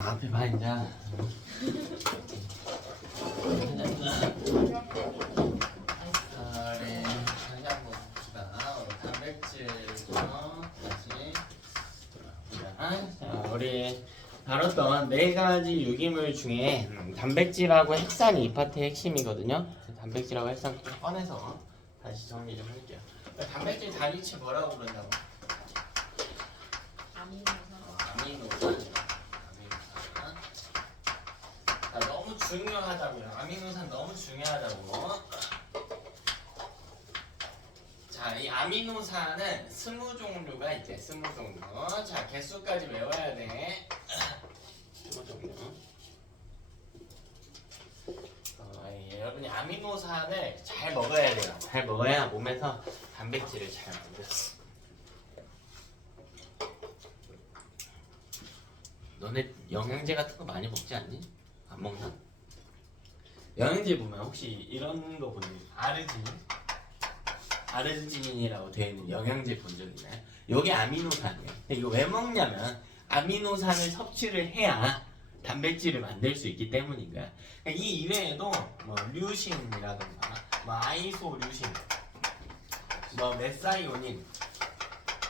앞에 봐 이제. 우리 다뤘던 네 가지 유기물 중에 단백질하고 핵산이 이 파트의 핵심이거든요. 단백질하고 핵산 좀 꺼내서 다시 정리 좀 할게요. 단백질 단위치 뭐라고 부른다고? 아미노산. 자, 너무 중요하다고요. 아미노산 너무 중요하다고. 자, 이 아미노산은 20종류가 있대. 20종류. 자, 개수까지 외워야 돼. 20종류. 여러분이 아미노산을 잘 먹어야 돼요. 잘 먹어야 몸에서 단백질을 잘 만들어. 너네 영양제 같은 거 많이 먹지 않니? 안 먹나? 영양제 보면 혹시 이런 거 보니 아르지닌이라고 되어 있는 영양제 본 적 있나요? 이게 아미노산이에요. 이거 왜 먹냐면 아미노산을 섭취를 해야 단백질을 만들 수 있기 때문인 거야. 이 이외에도 뭐 류신이라든가 뭐 아이소류신, 뭐 메사이오닌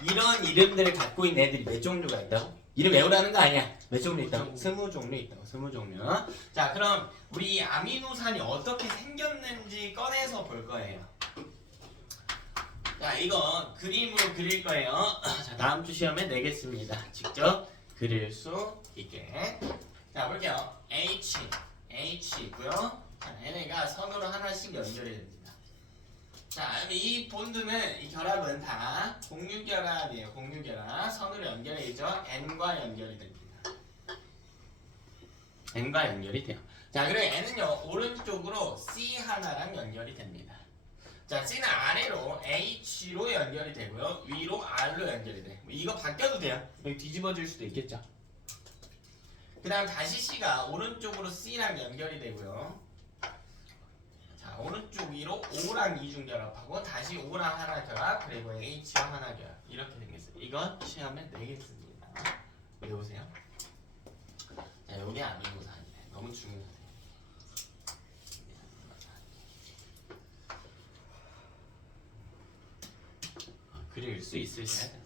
이런 이름들을 갖고 있는 애들이 몇 종류가 있다고? 이름 외우라는 거 아니야. 몇 종류 있다고? 20종류 있다고. 20종류. 자, 그럼 우리 이 아미노산이 어떻게 생겼는지 꺼내서 볼 거예요. 자, 이거 그림으로 그릴 거예요. 자, 다음 주 시험에 내겠습니다. 직접 그릴 수 있게. 자, 볼게요. H 있고요. 자, 얘네가 선으로 하나씩 연결이 됩니다. 자, 이 본드는, 이 결합은 다 공유결합이에요. 공유결합. 선으로 연결해 있죠. N과 연결이 됩니다. N과 연결이 돼요. 자, 그리고 N은요, 오른쪽으로 C 하나랑 연결이 됩니다. 자, C는 아래로 H로 연결이 되고요. 위로 R로 연결이 돼요. 이거 바뀌어도 돼요. 여기 뒤집어질 수도 있겠죠. 그 다음 다시 C가 오른쪽으로 C랑 연결이 되고요. 자, 오른쪽 위로 O랑 이중결합하고 다시 O랑 하나 결합, 그리고 H랑 하나 결합. 이렇게 생겼어요. 이건 시험에 내겠습니다. 외우세요. 자, 요게 아미노산이에요. 너무 중요해요. 그릴 수 있으셔야 돼.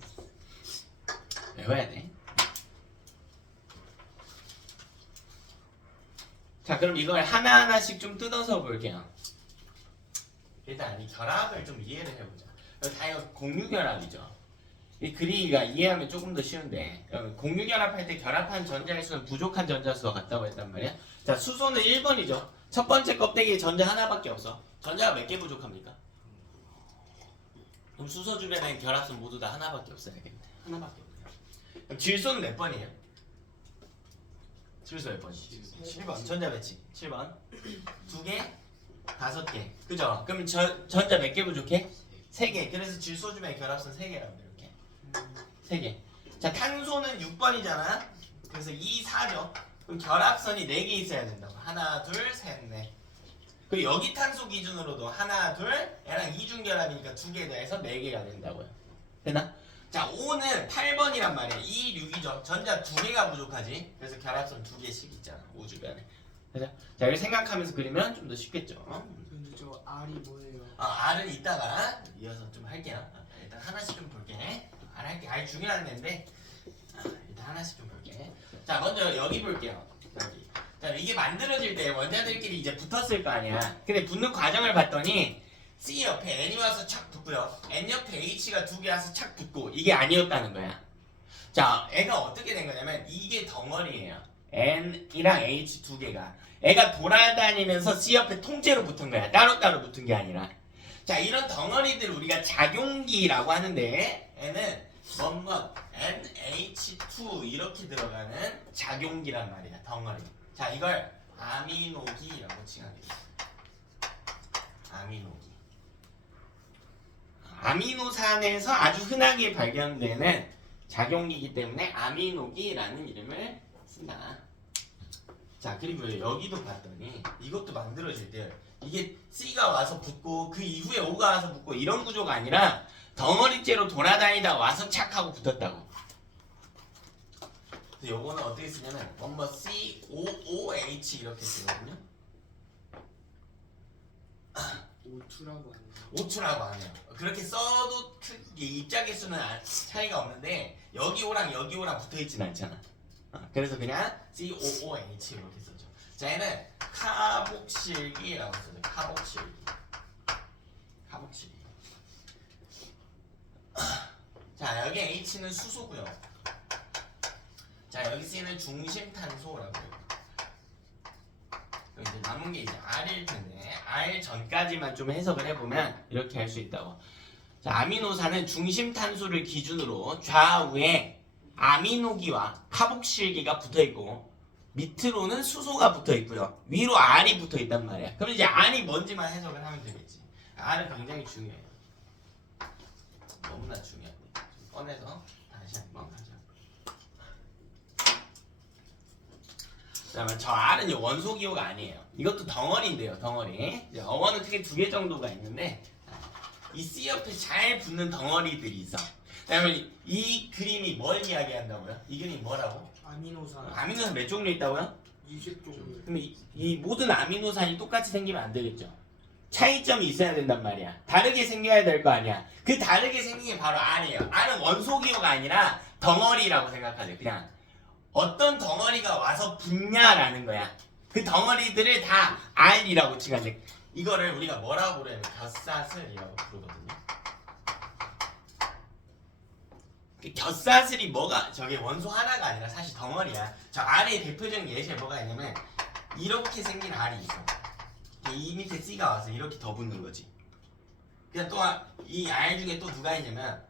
외워야 돼. 자, 그럼 이걸 하나하나씩 좀 뜯어서 볼게요. 일단 이 결합을 좀 이해를 해보자. 다 이거 공유결합이죠. 이 그리기가 이해하면 조금 더 쉬운데, 공유결합할 때 결합한 전자의 수는 부족한 전자수와 같다고 했단 말이야. 자, 수소는 1번이죠. 첫 번째 껍데기에 전자 하나밖에 없어. 전자가 몇 개 부족합니까? 그럼 수소 주변에 결합선 모두 다 하나밖에 없어야겠네. 하나밖에 없네요. 그럼 질소는 몇 번이에요? 질소 몇 번이지? 7번. 전자 몇이? 7번. 2개? 5개. 그죠? 그럼 전자 몇 개 부족해? 3개. 그래서 질소 주변에 결합선 3개라고 이렇게. 3개. 자, 탄소는 6번이잖아. 그래서 2, 4죠. 그럼 결합선이 4개 있어야 된다고. 하나, 둘, 셋, 넷. 그리고 여기 탄소 기준으로도 하나, 둘, 얘랑 이중결합이니까 2개 더해서 4개가 된다고요. 되나? 자, O는 8번이란 말이야. 2, 6이죠. 전자 2개가 부족하지. 그래서 결합선 2개씩 있잖아. O 주변에. 그죠? 자, 이걸 생각하면서 그리면 좀 더 쉽겠죠. 근데 저 R이 뭐예요? R은 이따가 이어서 좀 할게요. 일단 하나씩 좀 볼게. R 할게. R 중요한 애인데 일단 하나씩 좀 볼게. 자, 먼저 여기 볼게요. 여기. 자, 이게 만들어질 때 원자들끼리 이제 붙었을 거 아니야. 근데 붙는 과정을 봤더니 C 옆에 N이 와서 착 붙고요. N 옆에 H가 2개 와서 착 붙고 이게 아니었다는 거야. 자, 애가 어떻게 된 거냐면 이게 덩어리예요. N이랑 H 2개가. 애가 돌아다니면서 C 옆에 통째로 붙은 거야. 따로따로 붙은 게 아니라. 자, 이런 덩어리들 우리가 작용기라고 하는데 N은 뭔가 NH2 이렇게 들어가는 작용기란 말이야. 덩어리. 자, 이걸 아미노기라고 칭하겠습니다. 아미노기. 아미노산에서 아주 흔하게 발견되는 작용기이기 때문에 아미노기라는 이름을 쓴다. 자, 그리고 여기도 봤더니 이것도 만들어질 때 이게 C가 와서 붙고 그 이후에 O가 와서 붙고 이런 구조가 아니라 덩어리째로 돌아다니다 와서 착 하고 붙었다고. 근데 요거는 어떻게 쓰냐면 원버 COOH 이렇게 쓰거든요. O2라고 하네요. 오추라고 하네요. 그렇게 써도 크게 입자 개수는 차이가 없는데 여기 오랑 붙어있진 않잖아. 그래서 그냥 COOH 이렇게 써죠. 자, 얘는 카복실기라고 써요. 카복실기. 자, 여기 H는 수소고요. 자, 여기 C는 중심탄소라고 해요. 이제 남은 게 이제 R일 텐데 R 전까지만 좀 해석을 해보면 이렇게 할 수 있다고. 자, 아미노산은 중심탄소를 기준으로 좌우에 아미노기와 카복실기가 붙어있고 밑으로는 수소가 붙어있고요. 위로 R이 붙어있단 말이야. 그럼 이제 R이 뭔지만 해석을 하면 되겠지. R은 굉장히 중요해요. 너무나 중요한데 좀 꺼내서 다시 한번 하자. 그다음에 저 R은 원소기호가 아니에요. 이것도 덩어리인데요, 덩어리. 어원은 크게 두 개 정도가 있는데 이 C 옆에 잘 붙는 덩어리들이 있어. 그다음에 이 그림이 뭘 이야기한다고요? 이 그림이 뭐라고? 아미노산 아미노산 몇 종류 있다고요? 20종류. 그럼 이 모든 아미노산이 똑같이 생기면 안 되겠죠? 차이점이 있어야 된단 말이야. 다르게 생겨야 될 거 아니야. 그 다르게 생긴 게 바로 R이에요. R은 원소기호가 아니라 덩어리라고 생각하세요. 그냥 어떤 덩어리가 와서 붙냐라는 거야. 그 덩어리들을 다 R이라고 치면 돼. 이거를 우리가 뭐라고 부르냐면 곁사슬이라고 부르거든요. 그 곁사슬이 뭐가 저게 원소 하나가 아니라 사실 덩어리야. 저 R의 대표적인 예시에 뭐가 있냐면 이렇게 생긴 R이 있어. 이 밑에 C가 와서 이렇게 더 붙는 거지. 그냥 또 이 R 중에 또 누가 있냐면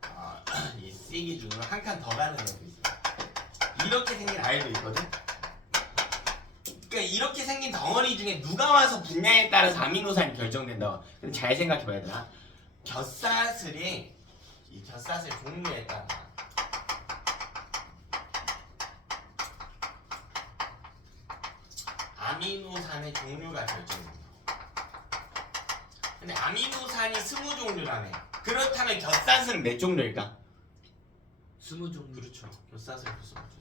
이 C 기준으로 한 칸 더 가는 애도 있어. 이렇게 생긴 R도 있거든. 그러니까 이렇게 생긴 덩어리 중에 누가 와서 붙냐에 따라서 아미노산이 결정된다. 근데 잘 생각해봐야 되나? 곁사슬이 이 곁사슬 종류에 따라 아미노산의 종류가 결정된다. 근데 아미노산이 20종류라며. 그렇다면 곁사슬은 몇 종류일까? 20종류. 그렇죠. 곁사슬 20종류.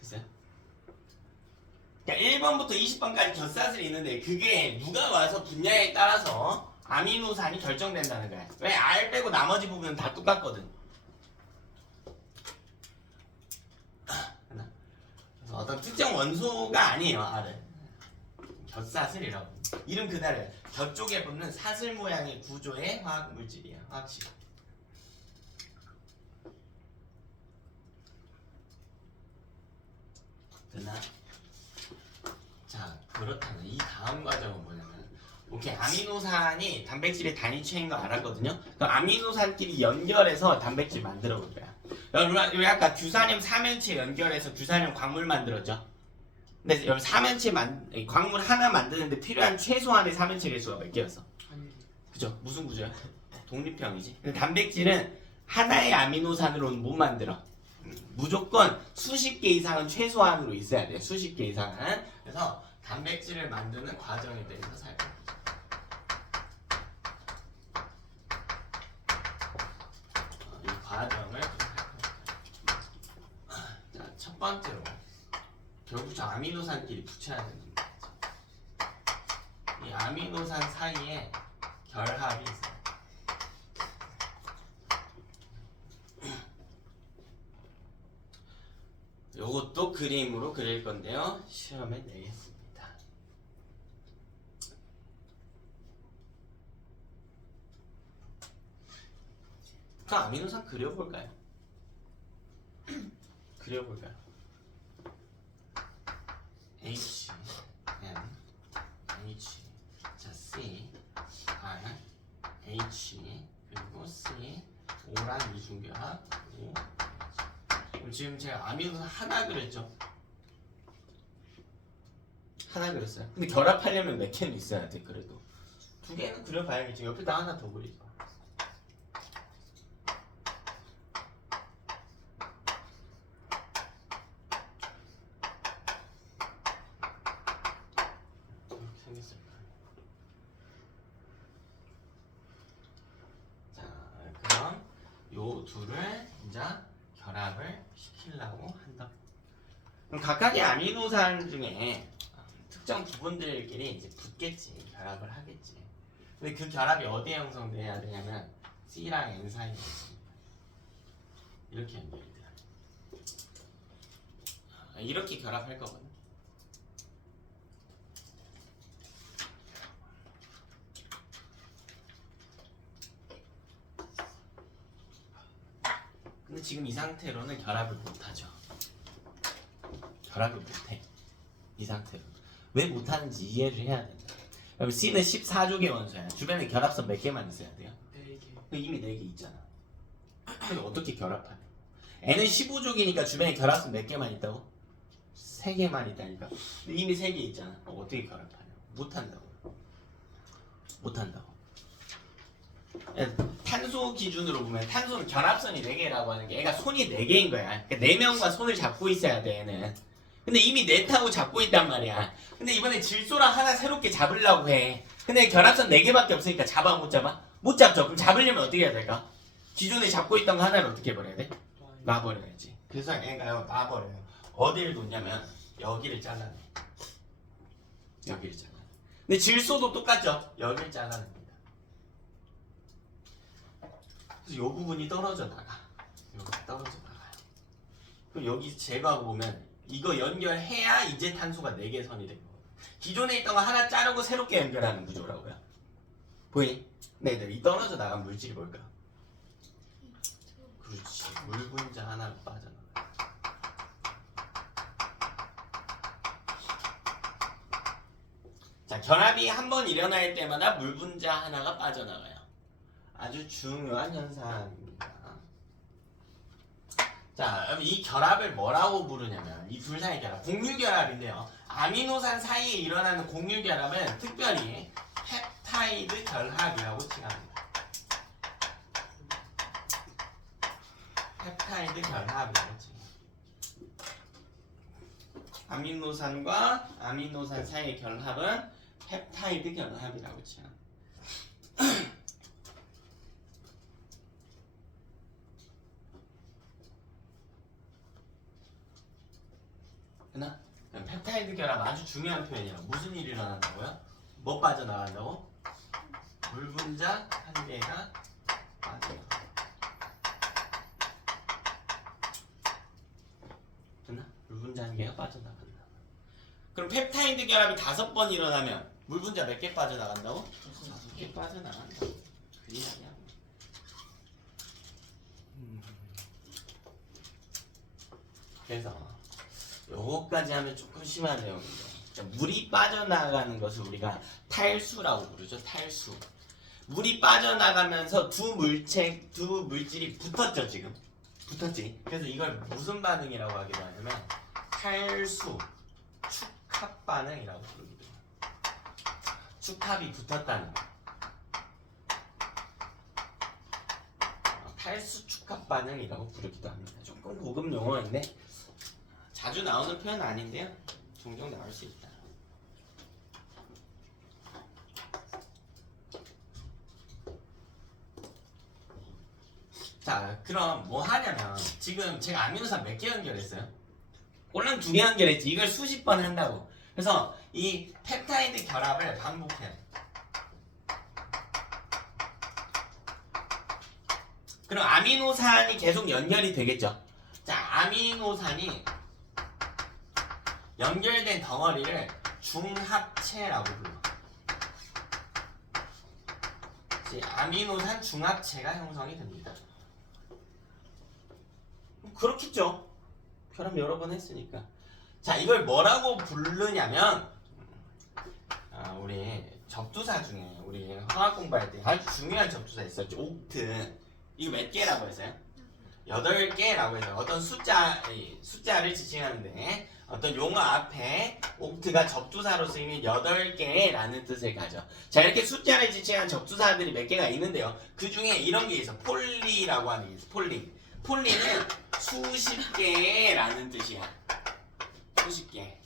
됐어요? 그러니까 1번부터 20번까지 곁사슬이 있는데 그게 누가 와서 붙냐에 따라서 아미노산이 결정된다는 거야. 왜 R 빼고 나머지 부분은 다 똑같거든. 그래서 어떤 특정 원소가 아니에요, R은. 곁사슬이라고. 이름 그대로예요. 곁 쪽에 붙는 사슬 모양의 구조의 화학 물질이에요. 화학식. 됐나? 자, 그렇다면 이 다음 과정은 뭐냐면 오케이, 아미노산이 단백질의 단위체인 거 알았거든요. 그럼 아미노산끼리 연결해서 단백질 만들어 볼 거야. 여러분 아까 규산염 삼연체 연결해서 규산염 광물 만들었죠? 근데 여러분 삼연체 광물 하나 만드는데 필요한 최소한의 삼연체 개수가 몇 개였어? 그죠? 무슨 구조야? 독립형이지. 근데 단백질은 하나의 아미노산으로는 못 만들어. 무조건 수십 개 이상은 최소한으로 있어야 돼요. 수십 개 이상은. 그래서 단백질을 만드는 과정에 대해서 살펴보자. 이 과정을 좀 살펴볼까요? 자, 첫 번째로 결국 저 아미노산끼리 붙여야 되는 거죠. 이 아미노산 사이에 결합이 있어요. 요것도 그림으로 그릴 건데요. 실험해 내겠습니다. 그 아미노산 그려볼까요? 그려볼까요? H, N, H, 자 C, R, H, 그리고 C, O랑 이중결합, O. 지금 제가 아미노산 하나 그렸죠? 하나 그렸어요. 근데 결합하려면 몇 개는 있어야 돼. 그래도 두 개는 그려봐야겠죠. 옆에다 하나 더 그리죠. 이렇게 생겼을 거예요. 자, 그럼 요 둘을 이제 물분자 결합을 시키려고 한다. 그럼 각각의 아미노산 중에 특정 부분들끼리 이제 붙겠지, 결합을 하겠지. 근데 그 결합이 어디에 형성돼야 되냐면 C랑 N 사이에 있습니다. 이렇게 연결이 돼요. 이렇게 결합할 거거든. 근데 지금 이 상태로는 결합을 못하죠. 결합을 못해. 이 상태로. 왜 못하는지 이해를 해야 된다. 그럼 C는 14족의 원소야. 주변에 결합선 몇 개만 있어야 돼요? 4개. 이미 4개 있잖아. 근데 어떻게 결합하냐? N은 15족이니까 주변에 결합선 몇 개만 있다고? 3개만 있다니까. 근데 이미 3개 있잖아. 어떻게 결합하냐? 못한다고. 못한다고. 탄소 기준으로 보면 탄소는 결합선이 4개라고 하는 게 애가 손이 4개인 거야. 그러니까 4명과 손을 잡고 있어야 돼, 얘는. 근데 이미 넷하고 잡고 있단 말이야. 근데 이번에 질소랑 하나 새롭게 잡으려고 해. 근데 결합선 4개밖에 없으니까 잡아 못 잡아? 못 잡죠. 그럼 잡으려면 어떻게 해야 될까? 기존에 잡고 있던 거 하나를 어떻게 해버려야 돼? 놔버려야지. 그래서 애가 놔버려요. 어디를 놓냐면 여기를 잘라내. 여기를 잘라내. 근데 질소도 똑같죠? 여기를 잘라냅니다. 그래서 이 부분이 떨어져 나가. 여기 떨어져 나가요. 그럼 여기 제거하고 보면 이거 연결해야 이제 탄소가 4개 선이 된 거예요. 기존에 있던 거 하나 자르고 새롭게 연결하는 구조라고요. 보이니? 네네. 이 떨어져 나간 물질이 뭘까? 그렇지. 물 분자 하나가 빠져나가요. 자, 결합이 한 번 일어날 때마다 물 분자 하나가 빠져나가요. 아주 중요한 현상입니다. 자, 그럼 이 결합을 뭐라고 부르냐면 이 둘 사이 결합, 공유결합인데요. 아미노산 사이에 일어나는 공유결합은 특별히 펩타이드 결합이라고 칭합니다. 펩타이드 결합이라고 칭합니다. 아미노산과 아미노산 사이의 결합은 펩타이드 결합이라고 칭합니다. 그나? 펩타이드 결합 아주 중요한 표현이야. 무슨 일이 일어난다고요? 뭐 빠져나간다고? 물 분자 한 개가 빠져나가. 됐나? 물 분자 한 개가 빠져나간다. 그럼 펩타이드 결합이 5번 일어나면 물 분자 몇 개 빠져나간다고? 5개 빠져나간다. 그 이야기야. 그래서 요거까지 하면 조금 심한 내용이죠. 물이 빠져나가는 것을 우리가 탈수라고 부르죠. 탈수. 물이 빠져나가면서 두 물질이 붙었죠, 지금. 붙었지. 그래서 이걸 무슨 반응이라고 하기도 하냐면 탈수 축합 반응이라고 부르기도 해요. 축합이 붙었다는 거. 탈수 축합 반응이라고 부르기도 합니다. 조금 고급 용어인데 자주 나오는 표현은 아닌데요. 종종 나올 수 있다. 자, 그럼 뭐 하냐면 지금 제가 아미노산 몇 개 연결했어요? 꼴랑 2개 연결했지. 이걸 수십 번 한다고. 그래서 이 펩타이드 결합을 반복해요. 그럼 아미노산이 계속 연결이 되겠죠. 자, 아미노산이 연결된 덩어리를 중합체라고 불러. 아미노산 중합체가 형성이 됩니다. 그렇겠죠. 결합 여러 번 했으니까. 자, 이걸 뭐라고 부르냐면 우리 접두사 중에 우리 화학 공부할 때 아주 중요한 접두사 있었죠. 옥트. 이거 몇 개라고 했어요? 8개라고 해서 어떤 숫자를 지칭하는데 어떤 용어 앞에 옥트가 접두사로 쓰이면 8개라는 뜻을 가져. 자, 이렇게 숫자를 지칭한 접두사들이 몇 개가 있는데요. 그 중에 이런 게 있어. 폴리라고 하는 게 있어. 폴리. 폴리는 수십 개라는 뜻이야. 수십 개.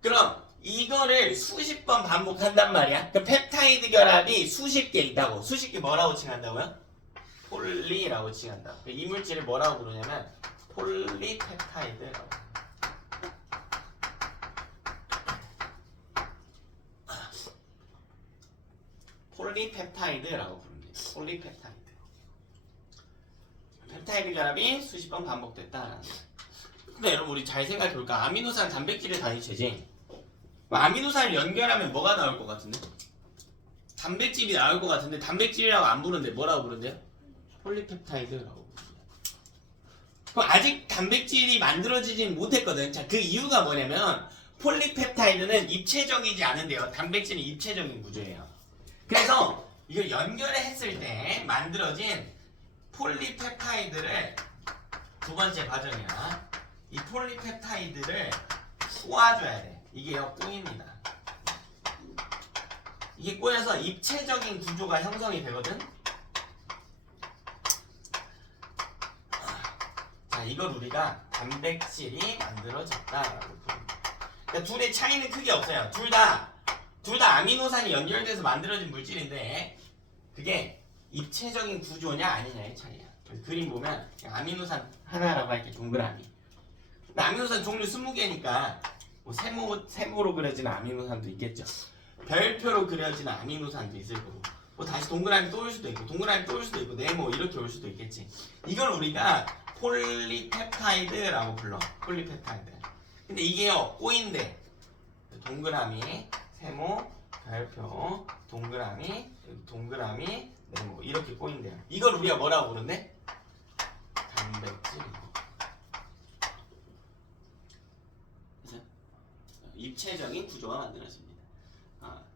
그럼 이거를 수십 번 반복한단 말이야. 그 펩타이드 결합이 수십 개 있다고. 수십 개 뭐라고 칭한다고요? 폴리라고 칭한다. 이 물질을 뭐라고 부르냐면 폴리펩타이드라고. 폴리펩타이드라고 부릅니다. 폴리펩타이드. 펩타이드 결합이 수십 번 반복됐다라는 거예요. 근데 여러분 우리 잘 생각해볼까? 아미노산 단백질의 단위체지. 아미노산을 연결하면 뭐가 나올 것 같은데? 단백질이 나올 것 같은데 단백질이라고 안 부르는데 뭐라고 부른대요? 폴리펩타이드라고 부릅니다. 그럼 아직 단백질이 만들어지진 못했거든. 자, 그 이유가 뭐냐면 폴리펩타이드는 입체적이지 않은데요. 단백질은 입체적인 구조예요. 그래서 이걸 연결을 했을 때 만들어진 폴리펩타이드를 두 번째 과정이야. 이 폴리펩타이드를 꼬아줘야 돼. 이게요, 꼬입니다. 이게 꼬여서 입체적인 구조가 형성이 되거든. 자, 이걸 우리가 단백질이 만들어졌다라고 부릅니다. 그러니까 둘의 차이는 크게 없어요. 둘 다 아미노산이 연결돼서 만들어진 물질인데 그게 입체적인 구조냐 아니냐의 차이야. 그림 보면 아미노산 하나라고 할게. 동그라미. 아미노산 종류 20개니까 뭐 세모로 그려진 아미노산도 있겠죠. 별표로 그려진 아미노산도 있을 거고, 뭐 다시 동그라미 또 올 수도 있고, 동그라미 또 올 수도 있고, 네모 이렇게 올 수도 있겠지. 이걸 우리가 폴리펩타이드라고 불러. 폴리펩타이드. 근데 이게요, 꼬인대. 동그라미, 세모, 별표, 동그라미, 동그라미, 네모 이렇게 꼬인대요. 이걸 우리가 뭐라고 부르는데? 단백질. 입체적인 구조가 만들어집니다.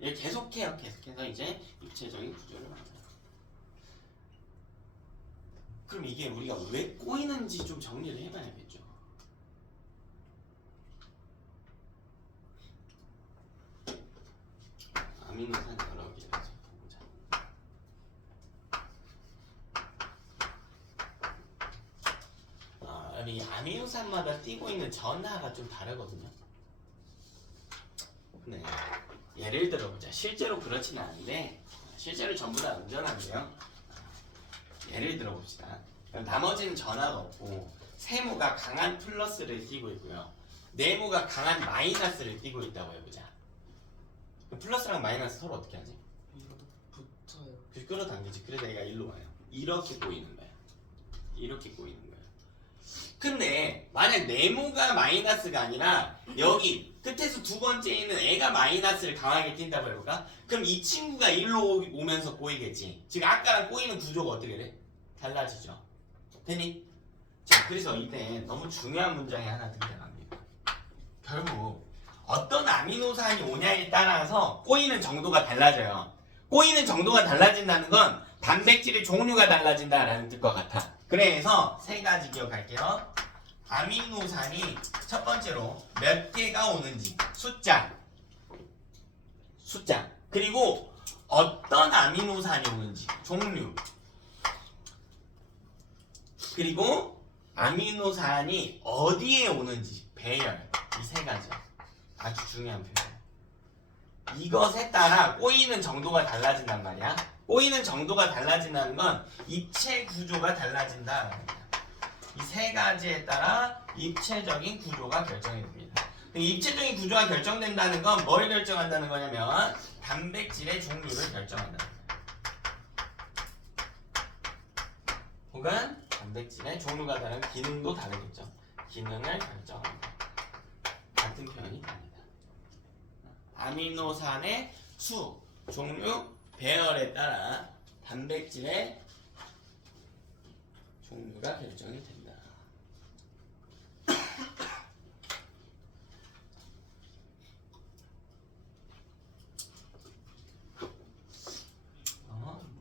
계속해요. 계속해서 이제 입체적인 구조를 만들어요. 그럼 이게 우리가 왜 꼬이는지 좀 정리를 해봐야겠죠. 아미노산 여러 개를 보자. 이 아미노산마다 띄고 있는 전하가 좀 다르거든요. 네. 예를 들어보자. 실제로 그렇지는 않은데 실제로 전부 다 온전한데요. 예를 들어봅시다. 나머지는 전하가 없고 세모가 강한 플러스를 띄고 있고요. 네모가 강한 마이너스를 띄고 있다고 해보자. 플러스랑 마이너스 서로 어떻게 하지? 이거도 붙어요. 그래서 끌어당기지. 그래서 얘가 일로 와요. 이렇게 보이는 거야. 이렇게 보이는 거야. 근데 만약 네모가 마이너스가 아니라 여기 끝에서 두 번째 있는 애가 마이너스를 강하게 띈다고 해볼까? 그럼 이 친구가 일로 오면서 꼬이겠지. 지금 아까랑 꼬이는 구조가 어떻게 돼? 달라지죠. 되니? 자, 그래서 이때 너무 중요한 문장이 하나 등장합니다. 결국 어떤 아미노산이 오냐에 따라서 꼬이는 정도가 달라져요. 꼬이는 정도가 달라진다는 건 단백질의 종류가 달라진다라는 뜻과 같아. 그래서 세 가지 기억할게요. 아미노산이 첫 번째로 몇 개가 오는지 숫자 그리고 어떤 아미노산이 오는지 종류 그리고 아미노산이 어디에 오는지 배열 이 세 가지 아주 중요한 표현. 이것에 따라 꼬이는 정도가 달라진단 말이야. 꼬이는 정도가 달라진다는 건 입체 구조가 달라진다라는 거야. 이 세 가지에 따라 입체적인 구조가 결정이 됩니다. 입체적인 구조가 결정된다는 건 뭘 결정한다는 거냐면 단백질의 종류를 결정한다는 거야. 혹은 단백질의 종류가 다른 기능도 다르겠죠. 기능을 결정한다. 같은 표현이 됩니다. 아미노산의 수, 종류, 배열에 따라 단백질의 종류가 결정이 된다.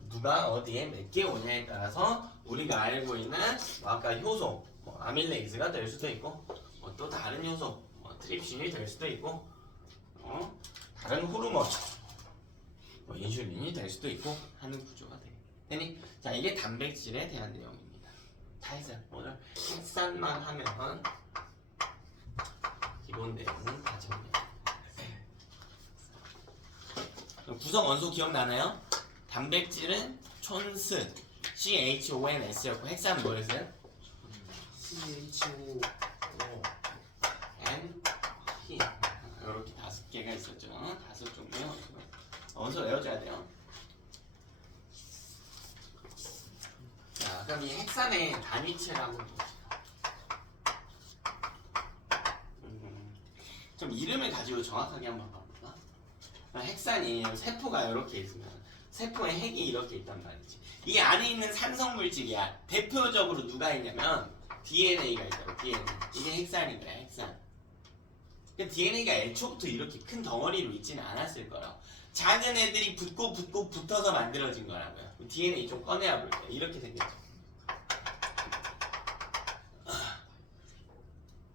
누가 어디에 몇 개 오냐에 따라서 우리가 알고 있는 아까 효소, 아밀레이즈가 될 수도 있고 또 다른 효소, 트립신이 될 수도 있고 다른 호르몬, 인슐린이 될 수도 있고 하는 구조가 돼. 되니? 자, 이게 단백질에 대한 내용입니다. 다 했어요. 오늘 핵산만 하면 기본 내용은 다 정리해요. 구성 원소 기억나나요? 단백질은 촌스, CHONS였고 핵산은 뭐였어요? CHO N P 이렇게 5개가 있었죠. 5종류. 어디서 외워줘야 돼요. 자, 그럼 이 핵산의 단위체를 한번 봅시다. 좀 이름을 가지고 정확하게 한번 봐볼까? 핵산이 세포가 이렇게 있으면 세포에 핵이 이렇게 있단 말이지. 이 안에 있는 산성물질이야. 대표적으로 누가 있냐면 DNA가 있다고. DNA. 이게 핵산인 거야. 핵산. 그러니까 DNA가 애초부터 이렇게 큰 덩어리로 있지는 않았을 거라. 작은 애들이 붙어서 만들어진 거라고요. DNA 좀 꺼내야 볼게요. 이렇게 생겼죠.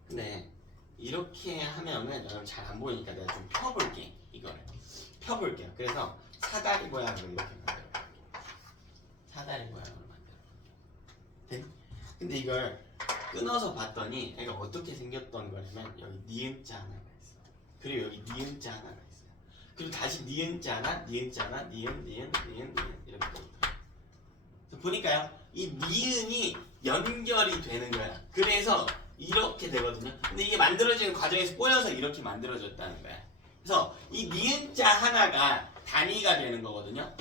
근데 이렇게 하면은 여러분 잘 안 보이니까 내가 좀 펴볼게. 이거를 펴볼게요. 그래서 사다리 모양으로 이렇게 만들어볼게요. 사다리 모양으로 만들어볼게요. 근데 이걸 끊어서 봤더니 얘가 어떻게 생겼던 거냐면 여기 니은자 하나가 있어. 그리고 여기 니은자 하나가 있어요. 그리고 다시 니은자 하나, 니은자 하나, 니은 이렇게 있어요. 보니까요, 이 니은이 연결이 되는 거야. 그래서 이렇게 되거든요. 근데 이게 만들어지는 과정에서 꼬여서 이렇게 만들어졌다는 거야. 그래서 이 니은자 하나가 단위가 되는 거거든요.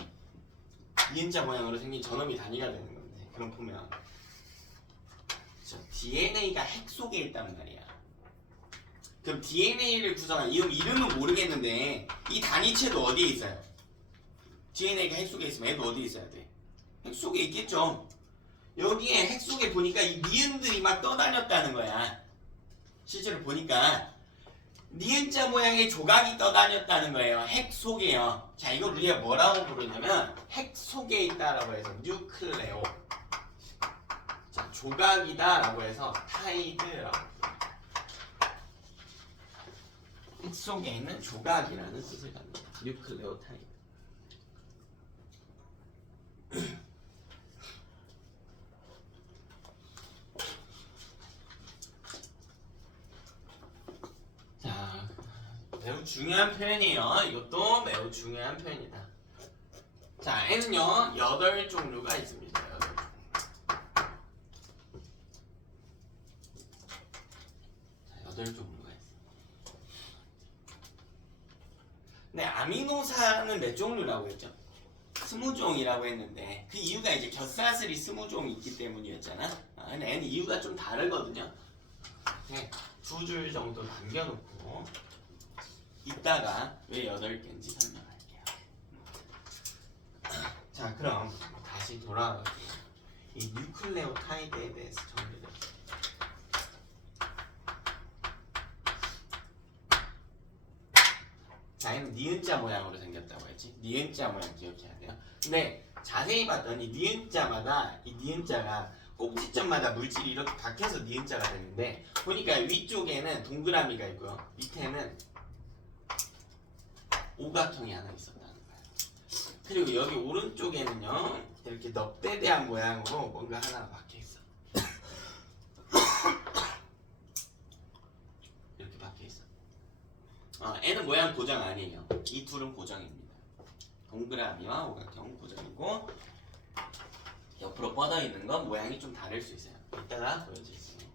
니은자 모양으로 생긴 저놈이 단위가 되는 건데, 그럼 보면 DNA가 핵 속에 있단 말이야. 그럼 DNA를 구성한 이름은 모르겠는데 이 단위체도 어디에 있어요? DNA가 핵 속에 있으면 얘도 어디에 있어야 돼? 핵 속에 있겠죠. 여기에 핵 속에 보니까 이 니은들이 막 떠다녔다는 거야. 실제로 보니까 니은자 모양의 조각이 떠다녔다는 거예요. 핵 속에요. 자, 이걸 우리가 뭐라고 부르냐면 핵 속에 있다라고 해서 뉴클레오. 자, 조각이다라고 해서 타이드라고. 핵 속에 있는 조각이라는 뜻을 갖는 뉴클레오 타이드. 자, 매우 중요한 표현이에요. 이것도 매우 중요한 표현이다. 자, N은요 8종류가 있습니다. 8종류. 자, 8종류가 있어. 네, 아미노산은 몇 종류라고 했죠? 20종이라고 했는데 그 이유가 이제 곁사슬이 20종이 있기 때문이었잖아. 근데 N은 이유가 좀 다르거든요. 네, 2줄 정도 남겨놓고 이따가 왜 8개인지 설명할게요. 자, 그럼 다시 돌아갈게요. 이 뉴클레오타이드에 대해서 정리를. 자, 얘는 니은자 모양으로 생겼다고 했지. 니은자 모양 기억해야 돼요. 근데 자세히 봤더니 니은자마다 이 니은자가 꼭지점마다 물질이 이렇게 박혀서 니은자가 되는데 보니까 위쪽에는 동그라미가 있고요. 밑에는 오각형이 하나 있었다는 거예요. 그리고 여기 오른쪽에는요 이렇게 넙대대한 모양으로 뭔가 하나가 박혀 있어. 이렇게 박혀 있어. N은 모양 고정 아니에요. 이 둘은 고정입니다. 동그라미와 오각형은 고정이고 옆으로 뻗어 있는 건 모양이 좀 다를 수 있어요. 이따가 보여드릴게요.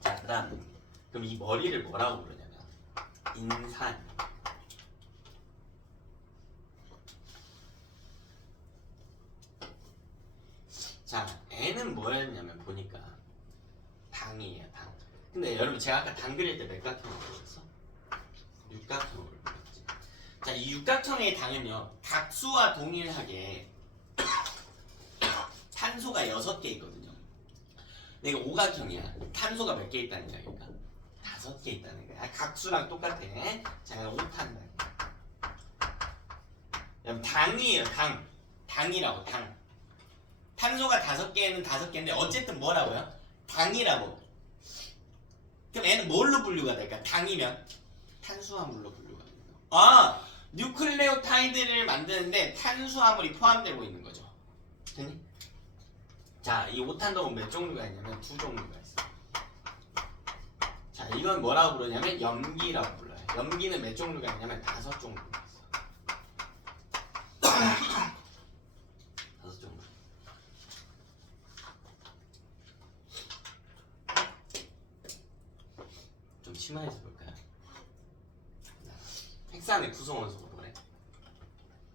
자, 그다음 그럼 이 머리를 뭐라고 부르냐면 인산. 자, N은 뭐였냐면 보니까 당이에요. 당. 근데 여러분 제가 아까 당 그릴 때 몇 각형을 그렸어? 육각형을 그렸지. 자, 이 육각형의 당은요 각수와 동일하게 탄소가 6개 있거든요. 근데 이거 오각형이야. 탄소가 몇 개 있다는 이야기인가? 5개 있다는 거야. 각수랑 똑같아. 자, 5탄당. 여러분 당이에요. 당이라고. 당. 탄소가 5개는 5개인데 어쨌든 뭐라고요? 당이라고. 그럼 얘는 뭘로 분류가 될까? 당이면 탄수화물로 분류가 돼요. 아, 뉴클레오타이드를 만드는데 탄수화물이 포함되고 있는 거죠. 됐니? 자, 이 5탄동은 몇 종류가 있냐면 2종류가 있어. 자, 이건 뭐라고 부르냐면 염기라고 불러요. 염기는 몇 종류가 있냐면 5종류가 있어. 심화해서 볼까요? 핵산의 구성원소 뭐래?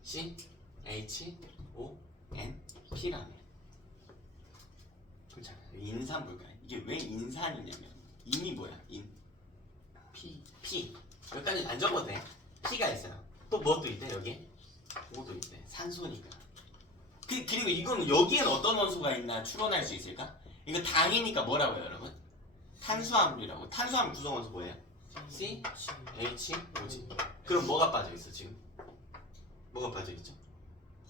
C, H, O, N, P라며. 그럼 자, 인산 볼까요? 이게 왜 인산이냐면 인이 뭐야? 인 P 여기까지 안 적어도 돼. P가 있어요. 또 뭐도 있대 여기? O도 있대. 산소니까. 그리고 이건 여기엔 어떤 원소가 있나 추론할 수 있을까? 이거 당이니까 뭐라고요 여러분? 탄수화물이라고. 탄수화물 구성원소 뭐예요? C, H, O지. 그럼 뭐가 빠져있어 지금? 뭐가 빠져있죠?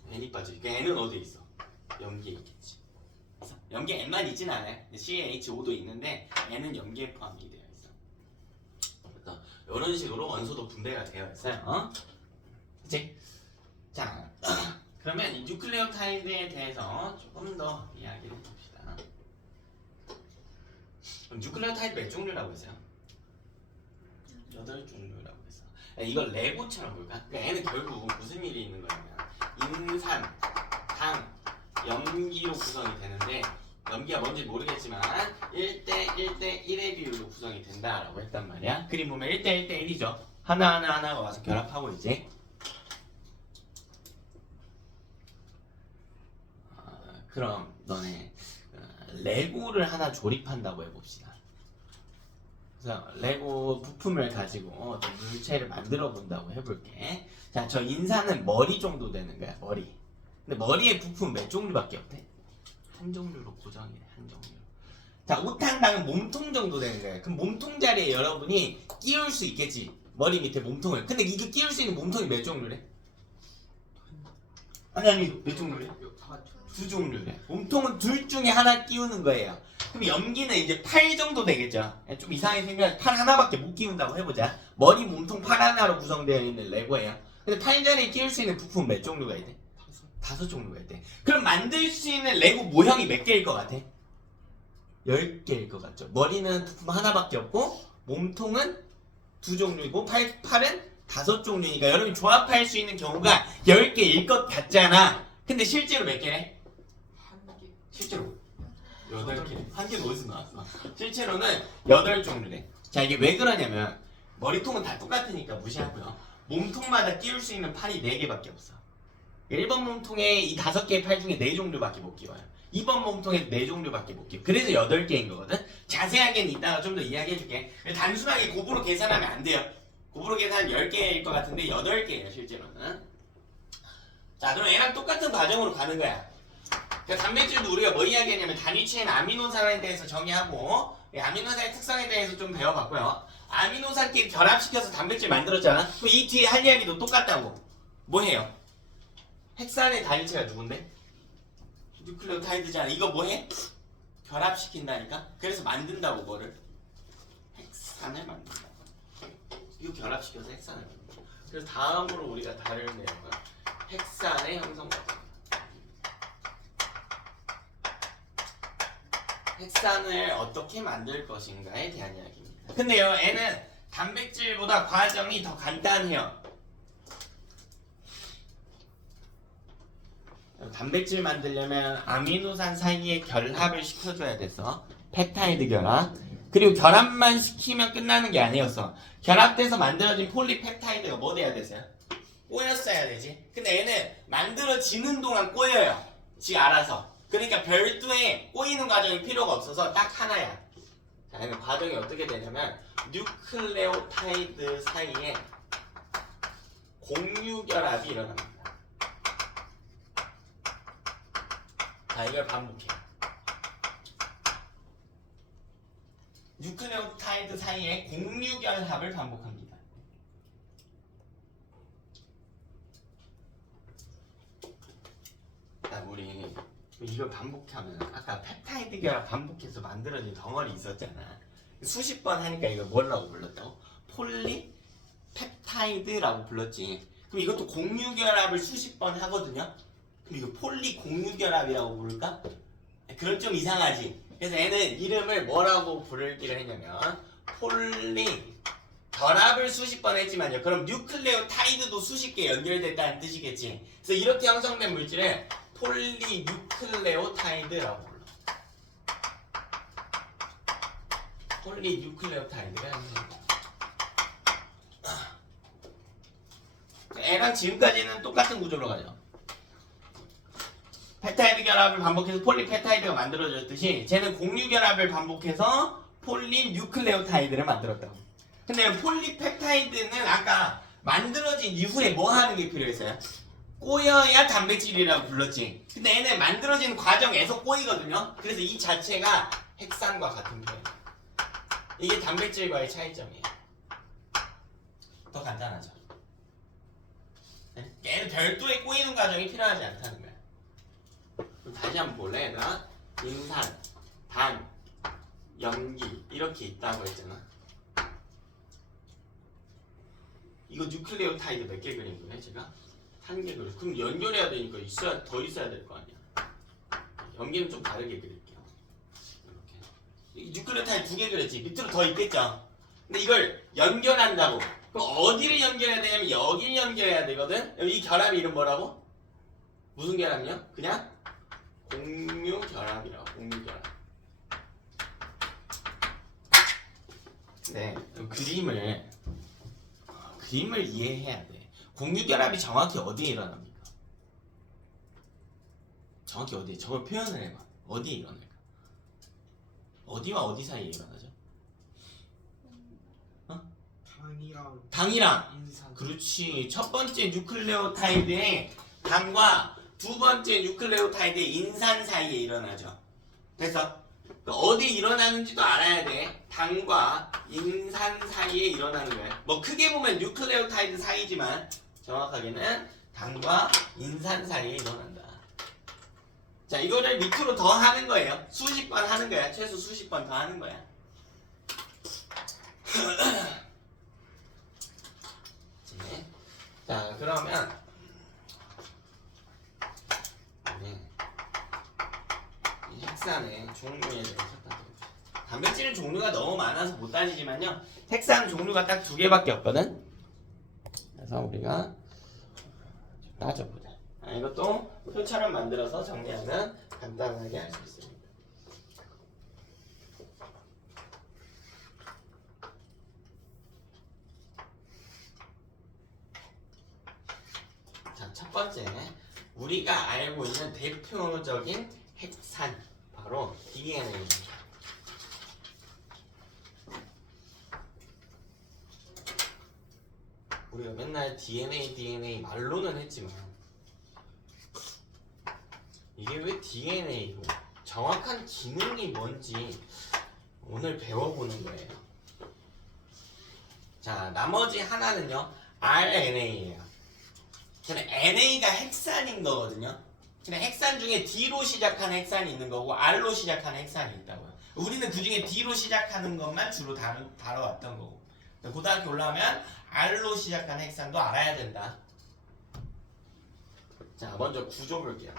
N이 빠져있고 N은 어디에 있어? 염기에 있겠지. 그래서 염기에 N만 있진 않아요. C, H, O도 있는데 N은 염기에 포함이 되어 있어. 그래서 이런 식으로 원소도 분배가 되어 있어요. 그치? 자, 그러면 이 뉴클레오타이드에 대해서 조금 더 이야기를 해봅시다. 그럼 뉴클레오타이드 몇 종류라고 했어요? 8종류라고 했어. 이걸 레고처럼 볼까? 그러니까 얘는 결국 무슨 일이 있는 거냐면 인산, 당, 염기로 구성이 되는데 염기가 뭔지 모르겠지만 1대 1대 1의 비율로 구성이 된다라고 했단 말이야. 그림 보면 1대 1대 1이죠. 하나가 와서 결합하고 있지. 그럼 너네 레고를 하나 조립한다고 해봅시다. 그래서 레고 부품을 가지고 어떤 물체를 만들어 본다고 해볼게. 자, 저 인산은 머리 정도 되는 거야, 머리. 근데 머리의 부품 몇 종류밖에 없대? 한 종류로 고정이 돼, 한 종류로. 자, 우탄당은 몸통 정도 되는 거야. 그럼 몸통 자리에 여러분이 끼울 수 있겠지, 머리 밑에 몸통을. 근데 이거 끼울 수 있는 몸통이 몇 종류래? 아니 몇 종류래? 2종류래. 몸통은 둘 중에 하나 끼우는 거예요. 그럼 염기는 이제 팔 정도 되겠죠. 좀 이상하게 생겨서 팔 하나밖에 못 끼운다고 해보자. 머리, 몸통, 팔 하나로 구성되어 있는 레고예요. 근데 팔 자리에 끼울 수 있는 부품 몇 종류가 있대? 5종류가 있대. 그럼 만들 수 있는 레고 모형이 몇 개일 것 같아? 10개일 것 같죠. 머리는 부품 하나밖에 없고 몸통은 2종류이고 팔은 5종류니까 여러분이 조합할 수 있는 경우가 10개일 것 같잖아. 근데 실제로 몇 개래? 실제로 8개. 한 개는 어디서 나왔어? 실제로는 8종류래. 자, 이게 왜 그러냐면 머리통은 다 똑같으니까 무시하고요. 몸통마다 끼울 수 있는 팔이 4개밖에 없어. 1번 몸통에 이 5개의 팔 중에 4종류밖에 못 끼워요. 2번 몸통에 4종류밖에 못 끼워. 그래서 8개인 거거든. 자세하게는 이따가 좀 더 이야기해줄게. 단순하게 곱으로 계산하면 안 돼요. 곱으로 계산 10개일 것 같은데 8개예요 실제로는. 자, 그럼 얘랑 똑같은 과정으로 가는 거야. 그러니까 단백질도 우리가 뭐 이야기했냐면 단위치인 아미노산에 대해서 정의하고 아미노산의 특성에 대해서 좀 배워봤고요. 아미노산끼리 결합시켜서 단백질 만들었잖아. 그럼 이 뒤에 할 이야기도 똑같다고. 뭐 해요? 핵산의 단위체가 누군데? 뉴클레오타이드잖아. 이거 뭐 해? 결합시킨다니까? 그래서 만든다고 뭐를? 핵산을 만든다. 이거 결합시켜서 핵산을 만든다. 그래서 다음으로 우리가 다룰 내용은 핵산의 형성 과정. 핵산을 어떻게 만들 것인가에 대한 이야기입니다. 근데요, 얘는 단백질보다 과정이 더 간단해요. 단백질 만들려면 아미노산 사이에 결합을 시켜줘야 돼서 펩타이드 결합. 그리고 결합만 시키면 끝나는 게 아니었어. 결합돼서 만들어진 폴리펩타이드가 뭐 돼야 되세요? 꼬였어야 되지. 근데 얘는 만들어지는 동안 꼬여요. 지 알아서. 그러니까 별도의 꼬이는 과정이 필요가 없어서 딱 하나야. 자, 얘는 과정이 어떻게 되냐면 뉴클레오타이드 사이에 공유결합이 일어납니다. 자, 이걸 반복해. 뉴클레오타이드 사이에 공유결합을 반복합니다. 자, 우리 이걸 반복하면 아까 펩타이드 결합 반복해서 만들어진 덩어리 있었잖아. 수십 번 하니까 이걸 뭐라고 불렀다고? 폴리펩타이드라고 불렀지. 그럼 이것도 공유결합을 수십 번 하거든요. 그럼 이거 폴리공유결합이라고 부를까? 그건 좀 이상하지. 그래서 얘는 이름을 뭐라고 부르기로 했냐면 폴리 결합을 수십 번 했지만요. 그럼 뉴클레오타이드도 수십 개 연결됐다는 뜻이겠지. 그래서 이렇게 형성된 물질을 폴리뉴클레오타이드라고 불러. 폴리뉴클레오타이드가 형성된다. 얘랑 지금까지는 똑같은 구조로 가죠. 펩타이드 결합을 반복해서 폴리펩타이드가 만들어졌듯이 쟤는 공유 결합을 반복해서 폴리뉴클레오타이드를 만들었다고. 근데 폴리펩타이드는 아까 만들어진 이후에 뭐 하는 게 필요했어요? 꼬여야 단백질이라고 불렀지. 근데 얘는 만들어진 과정에서 꼬이거든요. 그래서 이 자체가 핵산과 같은 거예요. 이게 단백질과의 차이점이에요. 더 간단하죠. 얘는 별도의 꼬이는 과정이 필요하지 않다는 거야. 그럼 다시 한번 볼래? 얘들아? 인산, 단, 염기 이렇게 있다고 했잖아. 이거 뉴클레오타이드 몇 개 그린 거예요, 제가? 한 개 그렸어. 그럼 연결해야 되니까 더 있어야 될 거 아니야. 염기는 좀 다르게 그릴게요. 이렇게. 뉴클레오타이드 2개 그렸지. 밑으로 더 있겠죠. 근데 이걸 연결한다고. 그럼 어디를 연결해야 되냐면 여기를 연결해야 되거든. 이 결합 이름 뭐라고? 무슨 결합이요? 그냥 공유 결합이라고. 공유 결합. 네, 그림을 이해해야 돼. 공유 결합이 정확히 어디에 일어납니까? 정확히 어디에? 저걸 표현을 해봐. 어디에 일어날까? 어디와 어디 사이에 일어나죠? 당이랑 인산. 그렇지. 첫 번째 뉴클레오타이드의 당과 두 번째 뉴클레오타이드의 인산 사이에 일어나죠. 됐어? 어디 일어나는지도 알아야 돼. 당과 인산 사이에 일어나는 거야. 뭐 크게 보면 뉴클레오타이드 사이지만 정확하게는 당과 인산 사이에 일어난다. 자, 이거를 밑으로 더 하는 거예요. 수십 번 하는 거야. 최소 수십 번 더 하는 거야. 자, 그러면 이 핵산의 종류에 대해서 따져봅시다. 단백질 종류가 너무 많아서 못 따지지만요, 핵산 종류가 딱 2개밖에 없거든. 그래서 우리가 따져보자. 이것도 표처럼 만들어서 정리하면 간단하게 할 수 있습니다. 자, 첫 번째, 우리가 알고 있는 대표적인 핵산, 바로 DNA입니다. 우리가 맨날 DNA 말로는 했지만 이게 왜 DNA고 정확한 기능이 뭔지 오늘 배워보는 거예요. 자, 나머지 하나는요, RNA예요. 저는 NA가 핵산인 거거든요. 근데 핵산 중에 D로 시작하는 핵산이 있는 거고 R로 시작하는 핵산이 있다고요. 우리는 그 중에 D로 시작하는 것만 주로 다뤄왔던 거고, 고등학교 올라오면 R로 시작하는 핵산도 알아야 된다. 자, 먼저 구조 볼게요.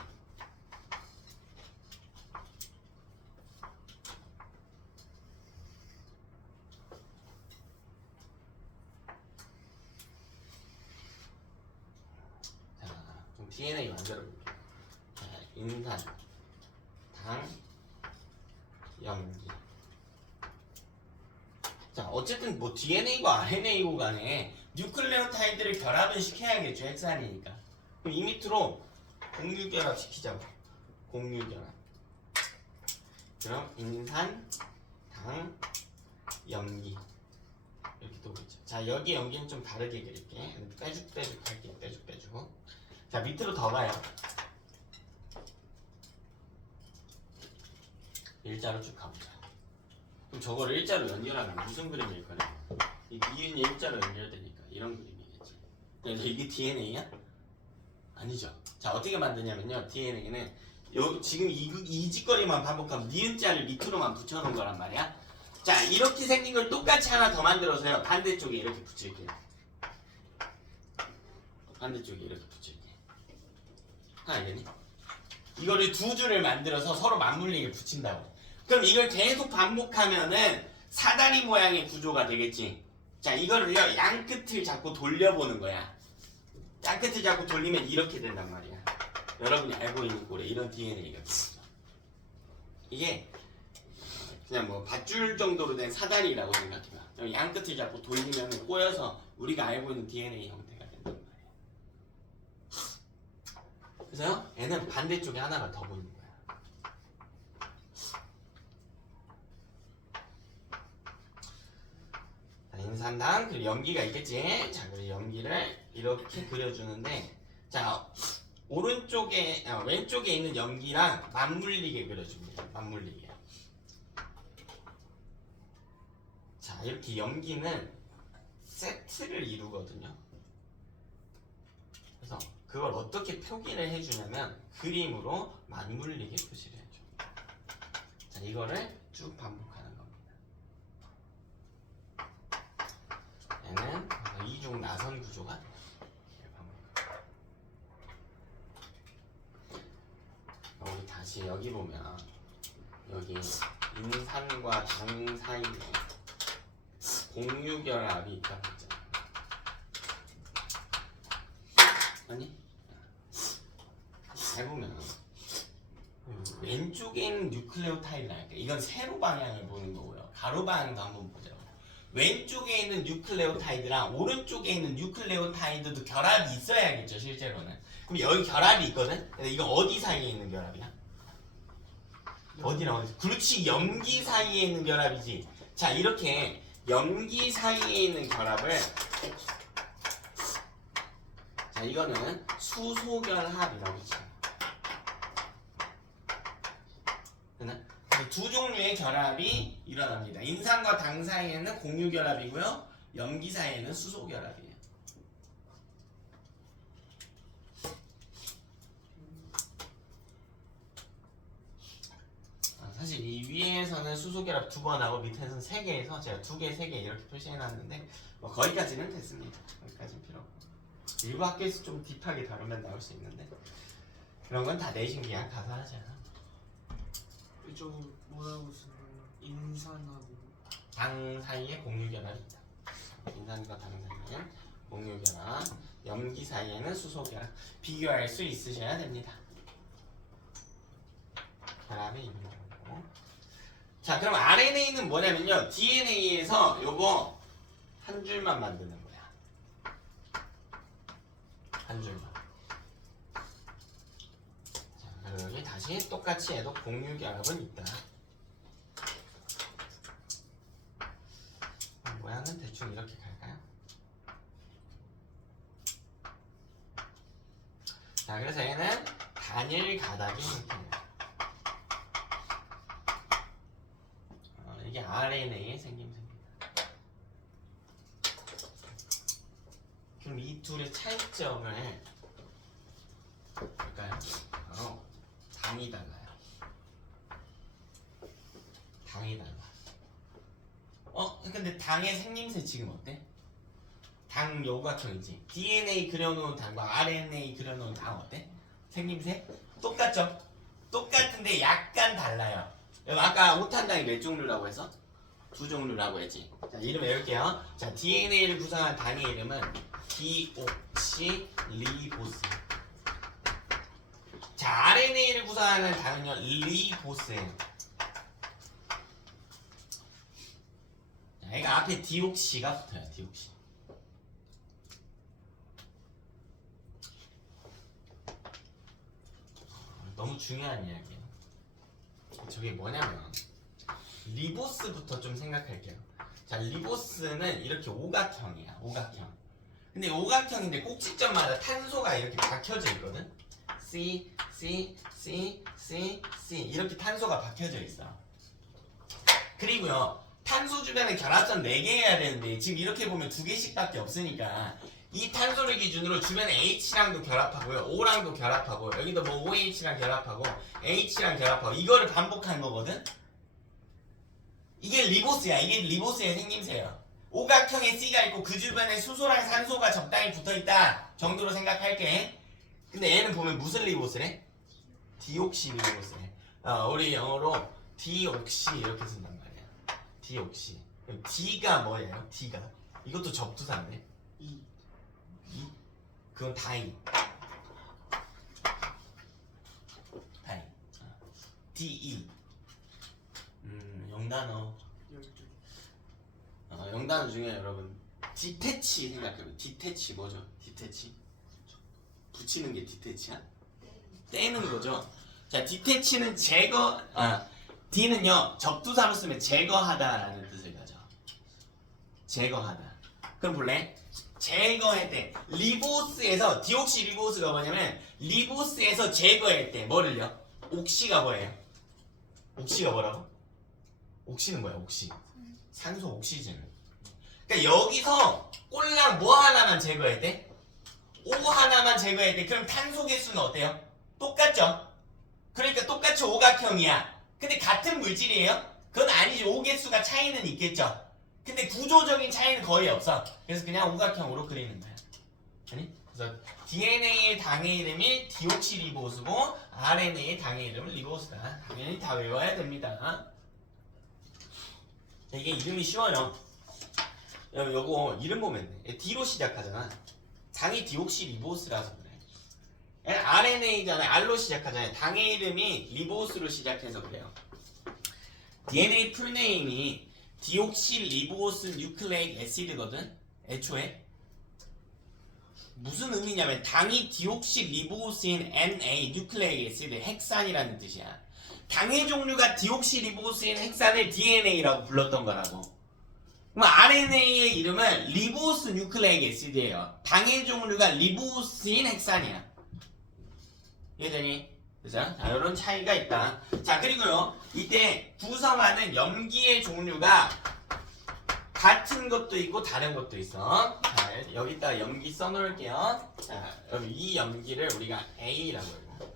자, 좀 DNA 만들어 볼게요. 자, 인산, 당, 염기. 자, 어쨌든 뭐 DNA고 RNA고 간에 뉴클레오타이드를 결합은 시켜야겠죠, 핵산이니까. 그럼 이 밑으로 공유 결합 시키자고. 공유 결합. 그럼 인산, 당, 염기 이렇게 도겠죠. 자, 여기 염기는 좀 다르게 그릴게. 빼죽 할게요. 빼죽. 자, 밑으로 더 가요. 일자로 쭉 가보자. 그럼 저걸 일자로 연결하면 무슨 그림일 거냐? 이 니은이 일자로 연결되니까 이런 그림이겠지. 그래서 이게 DNA야? 아니죠. 자, 어떻게 만드냐면요, DNA는 지금 이 짓거리만 반복하면 니은자를 밑으로만 붙여놓은 거란 말이야. 자, 이렇게 생긴 걸 똑같이 하나 더 만들어서요, 반대쪽에 이렇게 붙일게요. 반대쪽에 이렇게 붙일게. 알겠니? 이거를 2줄을 만들어서 서로 맞물리게 붙인다고. 그럼 이걸 계속 반복하면은 사다리 모양의 구조가 되겠지. 자, 이거를요, 양 끝을 자꾸 돌려보는 거야. 양 끝을 자꾸 돌리면 이렇게 된단 말이야. 여러분이 알고 있는 꼴에 이런 DNA가 되겠죠. 이게 그냥 뭐 밧줄 정도로 된 사다리라고 생각해봐. 양 끝을 자꾸 돌리면 꼬여서 우리가 알고 있는 DNA 형태가 된단 말이야. 그래서요 얘는 반대쪽에 하나가 더 보이는 거야. 자, 인산당 그리고 염기가 있겠지. 자, 그리고 염기를 이렇게 그려주는데, 자 오른쪽에 왼쪽에 있는 염기랑 맞물리게 그려줍니다. 맞물리게. 자, 이렇게 염기는 세트를 이루거든요. 그래서 그걸 어떻게 표기를 해주냐면 그림으로 맞물리게 표시를 해줘. 자, 이거를 쭉 반복하는 겁니다. 얘는 이중 나선 구조가 우리 다시 여기 보면 여기 인산과 당 사이에 공유결합이 있다고 했잖아. 아니? 잘 보면 왼쪽에 있는 뉴클레오타이드라니까 이건 세로 방향을 보는 거고요. 가로 방향도 한번 보자고. 왼쪽에 있는 뉴클레오타이드랑 오른쪽에 있는 뉴클레오타이드도 결합이 있어야겠죠, 실제로는. 그럼 여기 결합이 있거든? 근데 이거 어디 사이에 있는 결합이야? 어디랑 어디? 그렇지, 염기 사이에 있는 결합이지. 자, 이렇게 염기 사이에 있는 결합을, 자, 이거는 수소결합이라고 했죠. 두 종류의 결합이 일어납니다. 인산과 당 사이에는 공유결합이고요, 염기 사이에는 수소결합이에요. 사실 이 위에서는 수소결합 2번 하고 밑에서는 3개에서 제가 2개, 3개 이렇게 표시해놨는데 뭐 거기까지는 됐습니다. 거기까지는 필요 없고 일부 학교에서 좀 딥하게 다루면 나올 수 있는데 그런 건 다 내신 기한 가서 하잖아. 이쪽 뭐라고 쓰는 인산하고 당 사이에 공유결합이 있다. 인산과 당 사이에 공유결합, 염기 사이에는 수소결합. 비교할 수 있으셔야 됩니다. 결합이 있는 거고. 자, 그럼 RNA는 뭐냐면요, DNA에서 요거 한 줄만 만드는 거야. 한 줄만. 자, 그리고 여기 다시 똑같이 해도 공유결합은 있다. 모양은 대충 이렇게 갈까요? 자, 그래서 얘는 단일 가닥의 형태입니다. 이게 RNA의 생김새입니다. 그럼 이 둘의 차이점을 볼까요? 바로 당이 달라요. 당이 달라. 근데 당의 생김새 지금 어때? 당 요각형이지. DNA 그려놓은 당과 RNA 그려놓은 당 어때? 생김새? 똑같죠? 똑같은데 약간 달라요. 아까 오탄당이 몇 종류라고 해서? 2종류라고 했지. 자, 이름 외울게요. 자, DNA를 구성한 당의 이름은 디옥시리보스. 자, RNA를 구성하는 당은요, 리보스예요. 자, 얘가 앞에 디옥시가 붙어요. 디옥시. 너무 중요한 이야기예요. 저게 뭐냐면 리보스부터 좀 생각할게요. 자, 리보스는 이렇게 오각형이야. 오각형. 근데 오각형인데 꼭지점마다 탄소가 이렇게 박혀져 있거든. C, C, C, C, C 이렇게 탄소가 박혀져 있어. 그리고요, 탄소 주변에 결합선 4개 해야 되는데 지금 이렇게 보면 2개씩밖에 없으니까 이 탄소를 기준으로 주변에 H랑도 결합하고요, O랑도 결합하고, 여기도 뭐 OH랑 결합하고 H랑 결합하고, 이거를 반복하는 거거든. 이게 리보스야. 이게 리보스의 생김새예요. 오각형에 C가 있고 그 주변에 수소랑 산소가 적당히 붙어있다 정도로 생각할게. 근데 얘는 보면 무슨 리보스래? 디옥시 리보스래. 우리 영어로 디옥시 이렇게 쓴단 말이야. 디옥시. D가 뭐예요? D가 이것도 접두사인데. 이 그건 다이. 다이. DE. 영단어. 12개. 영단어 중에 여러분 디태치 생각해요. 디태치 뭐죠? 디태치. 붙이는 게 디태치야? 떼는 거죠. 자, 디태치는 D는요 접두사로 쓰면 제거하다라는 뜻을 가져. 제거하다. 그럼 볼래? 제거할 때 리보스에서 디옥시 리보스가 뭐냐면 리보스에서 제거할 때 뭐를요? 옥시가 뭐예요? 옥시가 뭐라고? 옥시는 뭐야? 옥시. 산소 옥시즌. 그러니까 여기서 꼴랑 뭐 하나만 제거할 때? O 하나만 제거할 때 그럼 탄소 개수는 어때요? 똑같죠? 그러니까 똑같이 오각형이야. 근데 같은 물질이에요? 그건 아니지. O 개수가 차이는 있겠죠. 근데 구조적인 차이는 거의 없어. 그래서 그냥 오각형으로 그리는 거야. 아니? 그래서 DNA의 당의 이름이 디옥시리보스고 RNA의 당의 이름은 리보스다. 당연히 다 외워야 됩니다. 이게 이름이 쉬워요. 요거 이름 보면 돼. D로 시작하잖아. 당이 디옥시리보스라서 그래. RNA잖아요. R로 시작하잖아요. 당의 이름이 리보스로 시작해서 그래요. DNA 풀네임이 디옥시리보스 뉴클레익 애시드거든. 애초에 무슨 의미냐면 당이 디옥시리보스인 NA 뉴클레익 애시드 핵산이라는 뜻이야. 당의 종류가 디옥시리보스인 핵산을 DNA라고 불렀던 거라고. 그럼 RNA의 이름은 리보스 뉴클레익 애시드예요. 당의 종류가 리보스인 핵산이야. 이해되니? 그죠? 자, 이런 차이가 있다. 자, 그리고요, 이때 구성하는 염기의 종류가 같은 것도 있고 다른 것도 있어. 자, 여기다 염기 써놓을게요. 자, 여러분 이 염기를 우리가 A라고 해요.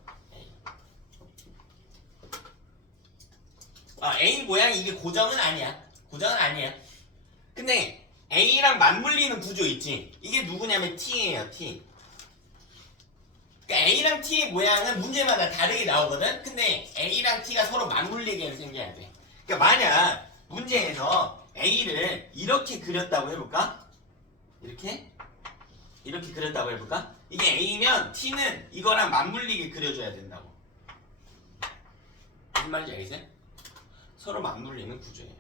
A. A 모양이 이게 고정은 아니야. 고정은 아니야. 근데 A랑 맞물리는 구조 있지? 이게 누구냐면 T예요, T. 그러니까 A랑 T의 모양은 문제마다 다르게 나오거든? 근데 A랑 T가 서로 맞물리게 생겨야 돼. 그러니까 만약 문제에서 A를 이렇게 그렸다고 해볼까? 이렇게? 이렇게 그렸다고 해볼까? 이게 A면 T는 이거랑 맞물리게 그려줘야 된다고. 무슨 말인지 알겠어요? 서로 맞물리는 구조예요.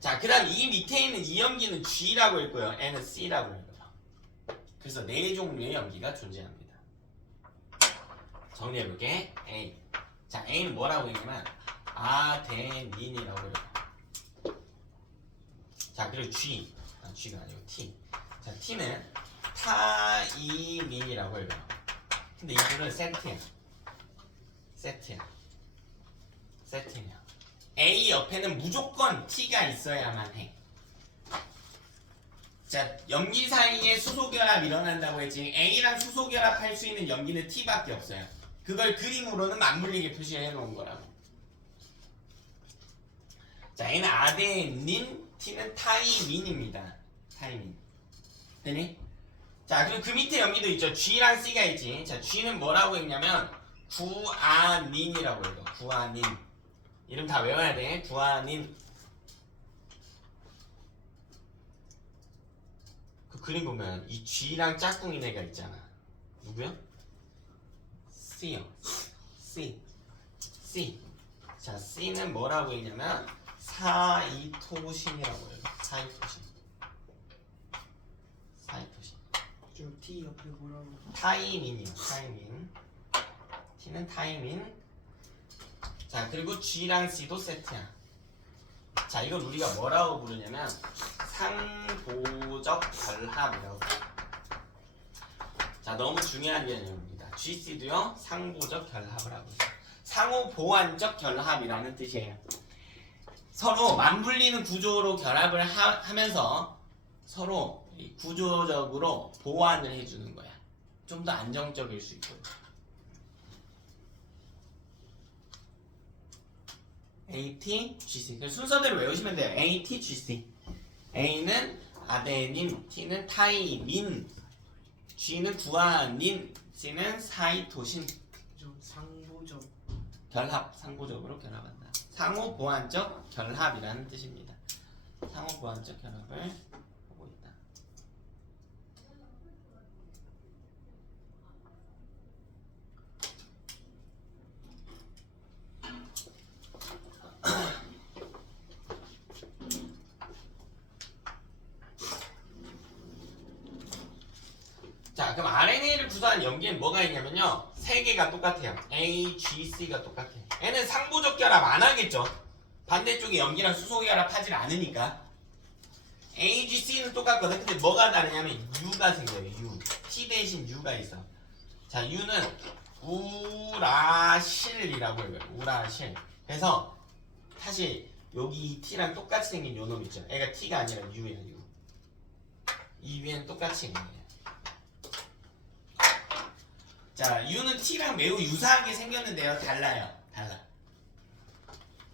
자, 그 다음 이 밑에 있는 이 염기는 G라고 했고요. N은 C라고 했고요. 그래서 네 종류의 염기가 존재합니다. 정리해볼게. A. 자, A는 뭐라고 했냐면 아데닌이라고 해요. 자, 그리고 G. G가 아니고 T. 자, T는 타이민이라고 해요. 근데 이거는 세트야. 세트야. A 옆에는 무조건 T가 있어야만 해. 자, 염기 사이에 수소결합 일어난다고 했지. A랑 수소결합 할 수 있는 염기는 T밖에 없어요. 그걸 그림으로는 맞물리게 표시해 놓은 거라고. 자, A는 아데닌, T는 타이민입니다. 타이민. 되니? 자, 그리고 그 밑에 염기도 있죠. G랑 C가 있지. 자, G는 뭐라고 했냐면 구아닌이라고 해요. 구아닌. 이름 다 외워야 돼. 구아닌. 그 그림 보면 이 G랑 짝꿍인 애가 있잖아. 누구야? C요. C. 자, C는 뭐라고 했냐면 사이토신이라고 해요. 사이토신. 저 T 옆에 뭐라고? 타이민이요. 타이민. T는 타이민. 자, 그리고 G랑 C도 세트야. 자, 이걸 우리가 뭐라고 부르냐면 상보적 결합이라고. 자, 너무 중요한 개념입니다. GC도요 상보적 결합을 하고 있어요. 상호 보완적 결합이라는 뜻이에요. 서로 맞물리는 구조로 결합을 하면서 서로 구조적으로 보완을 해주는 거야. 좀 더 안정적일 수 있고. AT, GC. 순서대로 외우시면 돼요. AT, GC. A는 아데닌, T는 타이민, G는 구아닌, C는 사이토신. 좀 상보적. 결합, 상보적으로 결합한다. 상호 보완적 결합이라는 뜻입니다. 상호 보완적 결합을 하고 있다. 자, 그럼 RNA를 구성한 염기엔 뭐가 있냐면요. 세 개가 똑같아요. A, G, C가 똑같아. 얘는 상부적 결합 안 하겠죠. 반대쪽에 염기랑 수소 결합하질 않으니까. A, G, C는 똑같거든. 근데 뭐가 다르냐면 U가 생겨요. U. T 대신 U가 있어. 자, U는 우라실이라고 해요. 우라실. 그래서 사실 여기 T랑 똑같이 생긴 요 놈 있죠. 얘가 T가 아니라 U야, U. 이 위에는 똑같이 있는 거예요. 자, U는 T랑 매우 유사하게 생겼는데요. 달라요. 달라.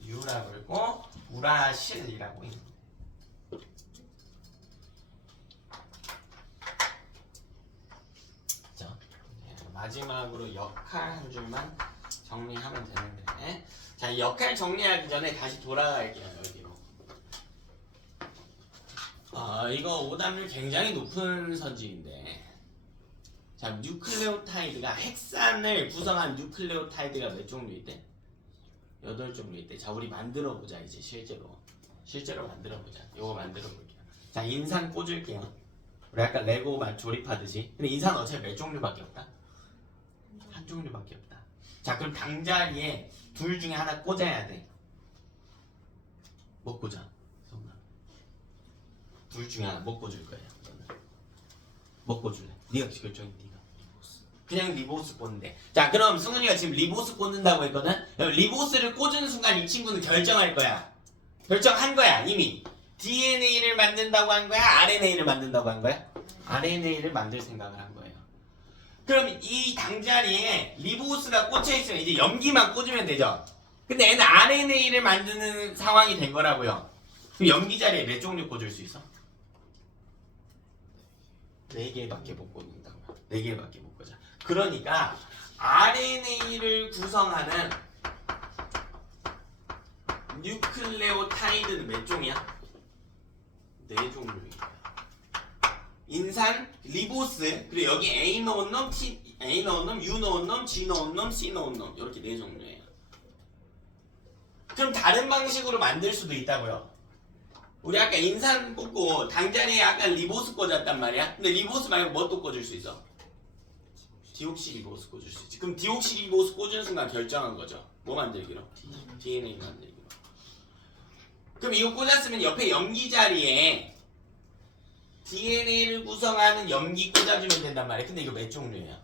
U라고 그러고 우라실이라고 있는 거예요. 자, 마지막으로 역할 한 줄만 정리하면 되는데, 자, 이 역할 정리하기 전에 다시 돌아갈게요. 여기로. 이거 오답률 굉장히 높은 선지인데, 자, 뉴클레오타이드가 헥산을 구성한 뉴클레오타이드가 몇 종류 있대? 8종류 있대. 자, 우리 만들어 보자. 이제 실제로 만들어 보자. 요거 만들어 볼게요. 자, 인산 꽂을게요. 우리 아까 레고 조립하듯이. 근데 인산 어차피 몇 종류밖에 없다? 한 종류밖에 없다. 자, 그럼 당자리에 둘 중에 하나 꽂아야 돼. 못 꽂아. 둘 중에 하나 못 꽂을 거예요. 못 꽂을래. 네가 결정해. 네가. 그냥 리보스 꽂는데. 자, 그럼 승훈이가 지금 리보스 꽂는다고 했거든. 그럼 리보스를 꽂은 순간 이 친구는 결정할 거야. 결정한 거야 이미. DNA를 만든다고 한 거야? RNA를 만든다고 한 거야? RNA를 만들 생각을 한 거예요. 그럼 이 당자리에 리보스가 꽂혀 있으면 이제 염기만 꽂으면 되죠. 근데 얘는 RNA를 만드는 상황이 된 거라고요. 그럼 염기 자리에 몇 종류 꽂을 수 있어? 4개밖에 못 꽂는다고요. 4개밖에 못 꽂아. 그러니까 RNA를 구성하는 뉴클레오타이드는 몇 종이야? 4종류인 거야. 인산, 리보스, 그리고 여기 A 넣은 놈, A 넣은 놈, U 넣은 놈, G 넣은 놈, C 넣은 놈, 이렇게 4종류예요. 그럼 다른 방식으로 만들 수도 있다고요. 우리 아까 인산 꽂고 당자리에 아까 리보스 꽂았단 말이야. 근데 리보스 말고 뭐 또 꽂을 수 있어? 디옥시리보스 꽂을 수 있지. 그럼 디옥시리보스 꽂은 순간 결정한 거죠. 뭐 만들기로? DNA 만들기로. 그럼 이거 꽂았으면 옆에 염기 자리에 DNA를 구성하는 염기 꽂아주면 된단 말이야. 근데 이거 몇 종류예요?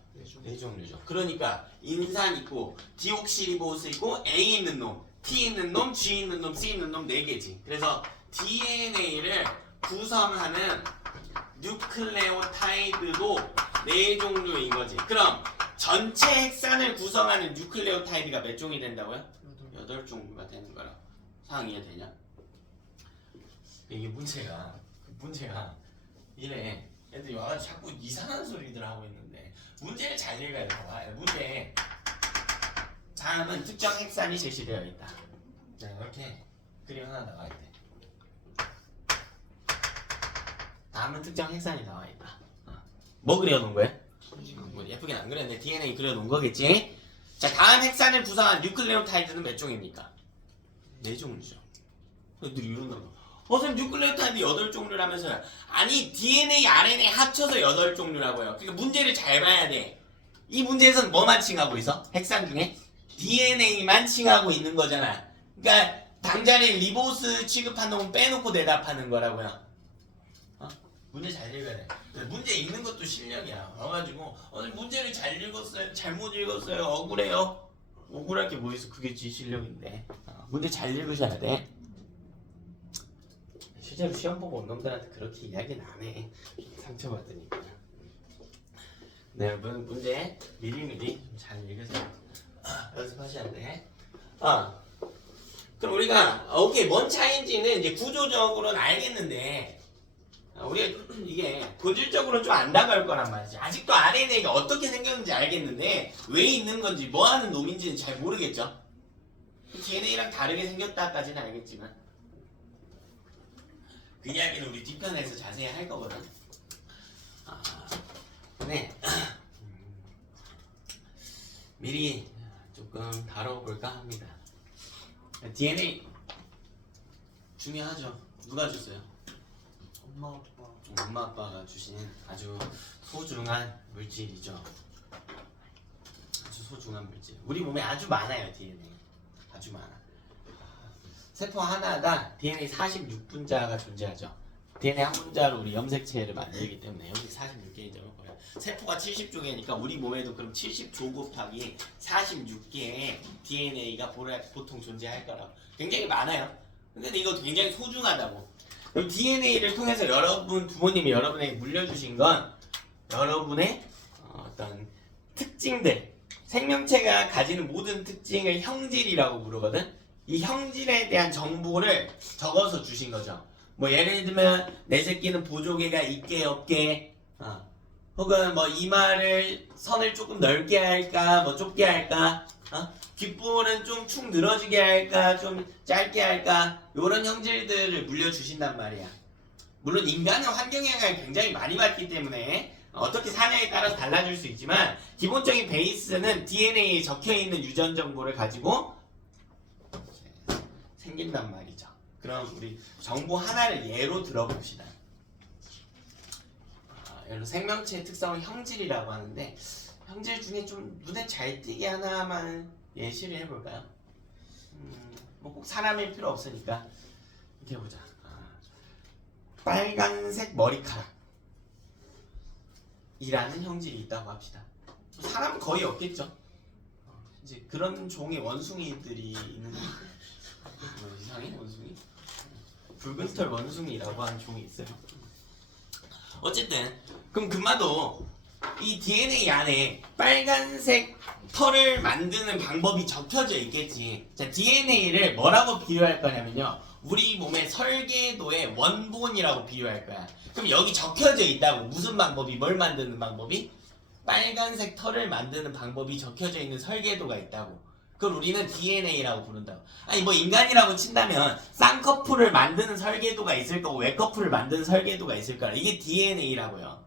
4종류죠. 그러니까 인산 있고 디옥시리보스 있고 A 있는 놈, T 있는 놈, G 있는 놈, C 있는 놈 4개지. 그래서 DNA를 구성하는 뉴클레오타이드도 4종류인 거지. 그럼 전체 핵산을 구성하는 뉴클레오타이드가 몇 종이 된다고요? 8종류가 되는 거라. 상황 이해되냐? 이게 문제가 이래. 애들이 와가지고 자꾸 이상한 소리들 하고 있는데 문제를 잘 읽어야 돼. 봐봐. 문제 다음은 특정 핵산이 제시되어 있다. 자, 이렇게 그림 하나 나와 있대. 다음은 특정 핵산이 나와 있다. 뭐 그려놓은 거야? 뭐 예쁘긴 안 그렸는데 DNA 그려놓은 거겠지? 자, 다음 핵산을 구성한 뉴클레오타이드는 몇 종입니까? 4종류죠. 애들이 이런다고. 선생님 뉴클레오타이드 8종류라면서요. 아니 DNA, RNA 합쳐서 8종류라고요. 그러니까 문제를 잘 봐야 돼. 이 문제에서는 뭐만 칭하고 있어? 핵산 중에? DNA만 칭하고 있는 거잖아. 그러니까 당자리 리보스 취급한 놈은 빼놓고 대답하는 거라고요. 문제 잘 읽어야 돼. 문제 읽는 것도 실력이야. 와가지고 문제를 잘 읽었어요, 잘못 읽었어요, 억울해요. 억울할 게 뭐 있어? 그게 지 실력인데. 문제 잘 읽으셔야 돼. 실제로 시험 보고 온 놈들한테 그렇게 이야기는 안 해. 상처받으니까. 네, 여러분 문제 미리미리 잘 읽으세요. 연습하셔야 돼. 그럼 우리가 오케이 뭔 차이인지는 이제 구조적으로는 알겠는데 우리가 이게 본질적으로는 좀 안 다가올 거란 말이지. 아직도 RNA가 어떻게 생겼는지 알겠는데 왜 있는 건지 뭐 하는 놈인지는 잘 모르겠죠. DNA랑 다르게 생겼다까지는 알겠지만 그 이야기는 우리 뒷편에서 자세히 할 거거든. 근데 미리 조금 다뤄볼까 합니다. DNA 중요하죠. 누가 줬어요? 엄마 아빠가 주신 아주 소중한 물질이죠. 아주 소중한 물질. 우리 몸에 아주 많아요, DNA. 아주 많아. 세포 하나가 DNA 46분자가 존재하죠. DNA 한 분자로 우리 염색체를 만들기 때문에 염색 46개의 점을 거예요. 세포가 70조 개니까 우리 몸에도 그럼 70조 곱하기 46개의 DNA가 보통 존재할 거라고. 굉장히 많아요. 근데 이거 굉장히 소중하다고. 그럼 DNA를 통해서 여러분 부모님이 여러분에게 물려주신 건 여러분의 어떤 특징들, 생명체가 가지는 모든 특징을 형질이라고 부르거든. 이 형질에 대한 정보를 적어서 주신 거죠. 뭐 예를 들면 내 새끼는 보조개가 있게 없게, 혹은 뭐 이마를 선을 조금 넓게 할까, 뭐 좁게 할까, 귓볼은 좀 축 늘어지게 할까, 좀 짧게 할까, 이런 형질들을 물려주신단 말이야. 물론 인간은 환경 영향을 굉장히 많이 받기 때문에 어떻게 사냐에 따라서 달라질 수 있지만 기본적인 베이스는 DNA에 적혀있는 유전 정보를 가지고 생긴단 말이죠. 그럼 우리 정보 하나를 예로 들어봅시다. 여러분 생명체의 특성을 형질이라고 하는데 형질 중에 좀 눈에 잘 띄게 하나만 예시를 해볼까요? 뭐 꼭 사람일 필요 없으니까 이렇게 해보자. 빨간색 머리카락 이라는 형질이 있다고 합시다. 사람은 거의 없겠죠. 이제 그런 종의 원숭이들이 있는 거. 뭐 이상해? 원숭이? 붉은 털 원숭이라고 하는 종이 있어요. 어쨌든 그럼 금마도 이 DNA 안에 빨간색 털을 만드는 방법이 적혀져 있겠지. 자, DNA를 뭐라고 비유할 거냐면요, 우리 몸의 설계도의 원본이라고 비유할 거야. 그럼 여기 적혀져 있다고. 무슨 방법이, 뭘 만드는 방법이? 빨간색 털을 만드는 방법이 적혀져 있는 설계도가 있다고. 그걸 우리는 DNA라고 부른다고. 아니 뭐 인간이라고 친다면 쌍꺼풀을 만드는 설계도가 있을 거고 외꺼풀을 만드는 설계도가 있을 거라. 이게 DNA라고요.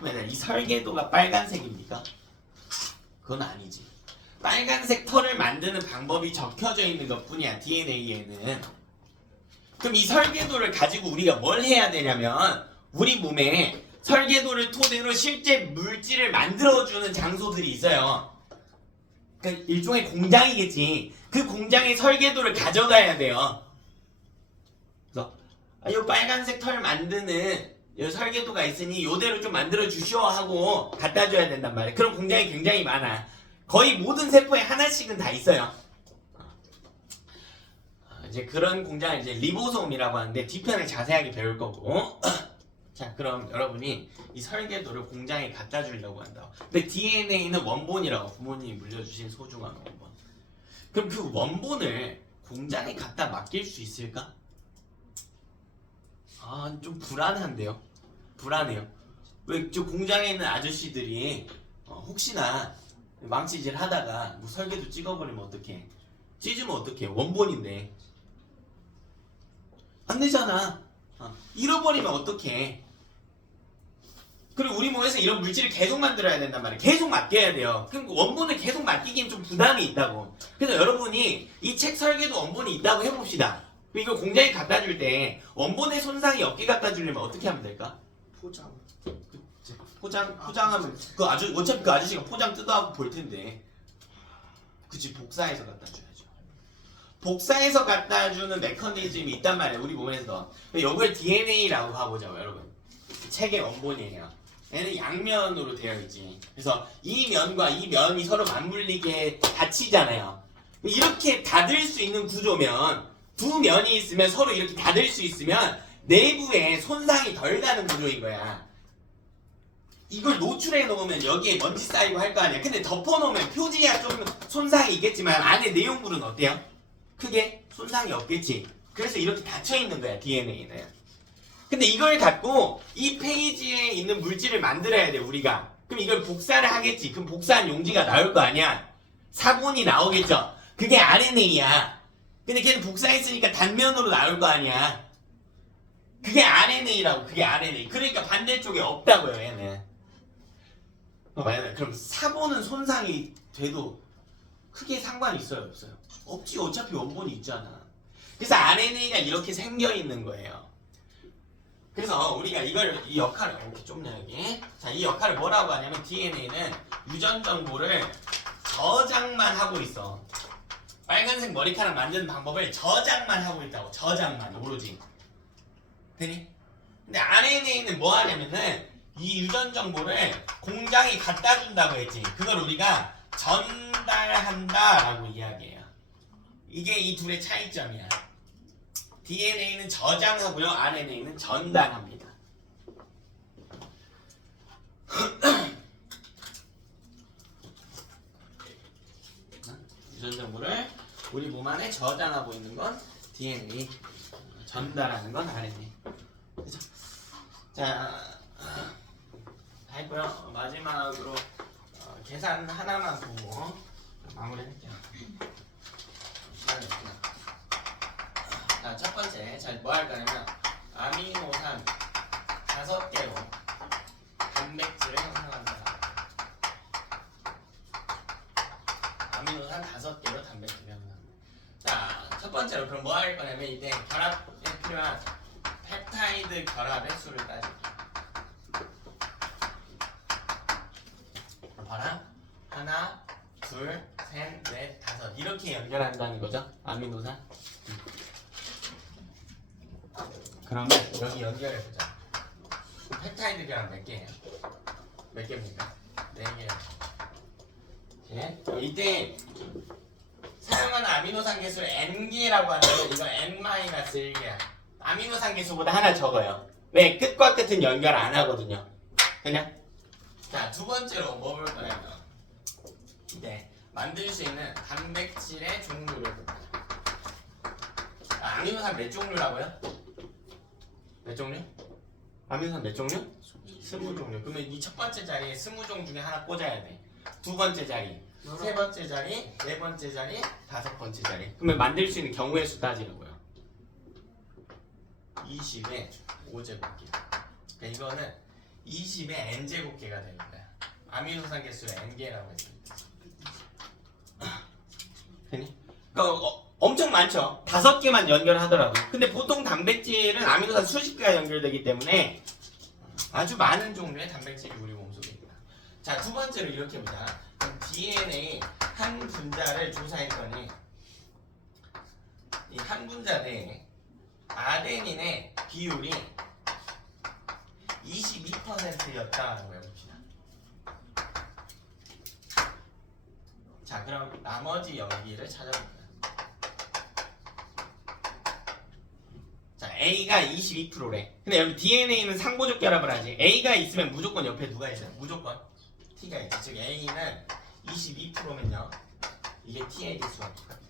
왜 이 설계도가 빨간색입니까? 그건 아니지. 빨간색 털을 만드는 방법이 적혀져 있는 것뿐이야, DNA에는. 그럼 이 설계도를 가지고 우리가 뭘 해야 되냐면 우리 몸에 설계도를 토대로 실제 물질을 만들어주는 장소들이 있어요. 그러니까 일종의 공장이겠지. 그 공장의 설계도를 가져가야 돼요. 그래서 이 빨간색 털 만드는 이 설계도가 있으니 이대로 좀 만들어 주시오 하고 갖다 줘야 된단 말이야. 그런 공장이 굉장히 많아. 거의 모든 세포에 하나씩은 다 있어요. 이제 그런 공장을 이제 리보솜이라고 하는데 뒤편을 자세하게 배울 거고. 자, 그럼 여러분이 이 설계도를 공장에 갖다 주려고 한다. 근데 DNA는 원본이라고, 부모님이 물려주신 소중한 원본. 그럼 그 원본을 공장에 갖다 맡길 수 있을까? 좀 불안한데요. 불안해요. 왜 저 공장에 있는 아저씨들이 혹시나 망치질 하다가 뭐 설계도 찍어버리면 어떡해? 찢으면 어떡해? 원본인데. 안 되잖아. 잃어버리면 어떡해? 그리고 우리 몸에서 이런 물질을 계속 만들어야 된단 말이에요. 계속 맡겨야 돼요. 그럼 원본을 계속 맡기기엔 좀 부담이 있다고. 그래서 여러분이 이 책 설계도 원본이 있다고 해봅시다. 이거 공장에 갖다 줄 때 원본의 손상이 없게 갖다 주려면 어떻게 하면 될까? 포장하면 어차피 그 아저씨가 포장 뜯어하고 볼 텐데. 그치, 복사해서 갖다 줘야죠. 복사해서 갖다 주는 메커니즘이 있단 말이에요, 우리 몸에서. 이걸 DNA라고 하보자고, 여러분. 책의 원본이에요. 얘는 양면으로 되어 있지. 그래서 이 면과 이 면이 서로 맞물리게 닫히잖아요. 이렇게 닫을 수 있는 구조면, 두 면이 있으면 서로 이렇게 닫을 수 있으면 내부에 손상이 덜 가는 구조인 거야. 이걸 노출해 놓으면 여기에 먼지 쌓이고 할 거 아니야. 근데 덮어 놓으면 표지야 좀 손상이 있겠지만 안에 내용물은 어때요? 크게 손상이 없겠지. 그래서 이렇게 닫혀 있는 거야, DNA는. 근데 이걸 갖고 이 페이지에 있는 물질을 만들어야 돼, 우리가. 그럼 이걸 복사를 하겠지. 그럼 복사한 용지가 나올 거 아니야. 사본이 나오겠죠. 그게 RNA야. 근데 걔는 복사했으니까 단면으로 나올 거 아니야. 그게 RNA라고. 그게 RNA. 그러니까 반대쪽에 없다고요, 얘는. 그럼 사본은 손상이 돼도 크게 상관이 있어요, 없어요? 없지. 어차피 원본이 있잖아. 그래서 RNA가 이렇게 생겨 있는 거예요. 그래서 우리가 이 역할을 이렇게 좁냐 여기. 자, 이 역할을 뭐라고 하냐면 DNA는 유전 정보를 저장만 하고 있어. 빨간색 머리카락 만드는 방법을 저장만 하고 있다고. 저장만 오로지. 되니? 근데 RNA는 뭐 하냐면은 이 유전 정보를 공장이 갖다 준다고 했지. 그걸 우리가 전달한다라고 이야기해요. 이게 이 둘의 차이점이야. DNA는 저장하고요. RNA는 전달합니다. 유전 정보를 우리 몸 안에 저장하고 있는 건 DNA, 전달하는 건 RNA. 그죠? 자, 다 했고요. 마지막으로 계산 하나만 보고 마무리할게요. 시간이 없구나. 자, 첫 번째, 자, 뭐 할 거냐면 아미노산 5개로 단백질을 형성한다. 아미노산 5개로 단백질을 형성한다. 자, 첫 번째로 그럼 뭐 할 거냐면 이때 결합에 필요한 펩타이드 결합의 수를 따질게요. 봐라. 하나, 둘, 셋, 넷, 다섯 이렇게 연결한다는 거죠. 아미노산. 그러면 여기 연결해보자. 펩타이드 결합 몇 개예요? 몇 개입니까? 4개예요. 예? 이때 사용하는 아미노산 개수를 N개라고 하는데 이거 N-1개야. 아미노산 개수보다 하나 적어요. 왜? 끝과 끝은 연결 안 하거든요. 그냥? 자, 두 번째로 뭐 볼 거냐면 이제 만들 수 있는 단백질의 종류를 볼 거예요. 아미노산 몇 종류라고요? 몇 종류? 아미노산 몇 종류? 20종류. 그러면 이 첫 번째 자리에 20종 중에 하나 꽂아야 돼. 두 번째 자리, 세 번째 자리, 네 번째 자리, 다섯 번째 자리. 그러면 만들 수 있는 경우의 수 따지는 20의 5제곱개. 그러니까 이거는 20의 n제곱개가 되는 거야. 아미노산 개수를 n개라고 했습니다. 되니? 그러니까 엄청 많죠. 5개만 연결하더라도. 근데 보통 단백질은 아미노산 수십 개가 연결되기 때문에 아주 많은 종류의 단백질이 우리 몸속에 있다. 자, 두 번째로 이렇게 보자. 그럼 DNA 한 분자를 조사했더니 이 한 분자 내에 아데닌의 비율이 22%였다는 거예요. 봅시다. 자, 그럼 나머지 여기를 찾아볼까요? 자, A가 22%래. 근데 여기 DNA는 상보적 결합을 하지. A가 있으면 무조건 옆에 누가 있어요? 무조건 T가 있지. 즉 A는 22%면요. 이게 T의 개수가 똑같아.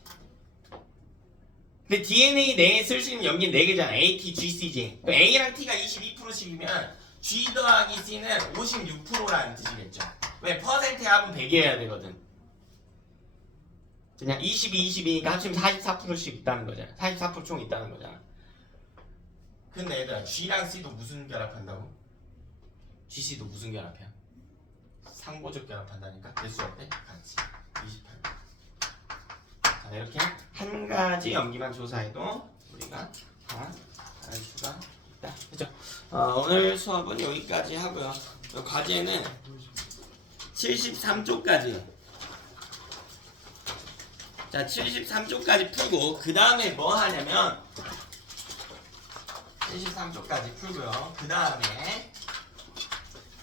근데 DNA 내에 쓸 수 있는 염기는 4개잖아. A, T, G, C지. 그럼 A랑 T가 22%씩이면 G 더하기 C는 56%라는 뜻이겠죠. 왜? 퍼센트 합은 100이어야 되거든. 그냥 22, 22니까 합치면 44%씩 있다는 거잖아. 44% 총 있다는 거잖아. 근데 얘들아, G랑 C도 무슨 결합한다고? G, C도 무슨 결합이야? 상보적 결합한다니까? 개수 어때? 같이 28. 자, 이렇게 한 가지 염기만 조사해도 우리가 다 알 수가 있다. 그죠? 오늘 수업은 여기까지 하고요. 과제는 73쪽까지. 자, 73쪽까지 풀고 그 다음에 뭐 하냐면 73쪽까지 풀고요. 그 다음에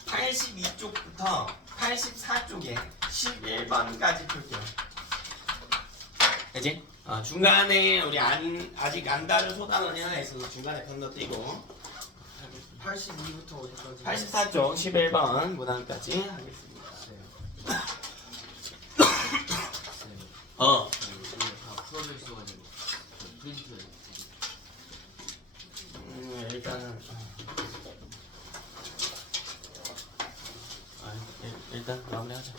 82쪽부터 84쪽에 11번까지 풀게요. 그치? 중간에 우리 아직 안 다른 소단원이 하나 있어서 중간에 건너뛰고 82부터 어디까지? 84쪽 11번 문항까지 하겠습니다. 다 풀어져 있어가지고 프린트 일단은 일단 마무리하자.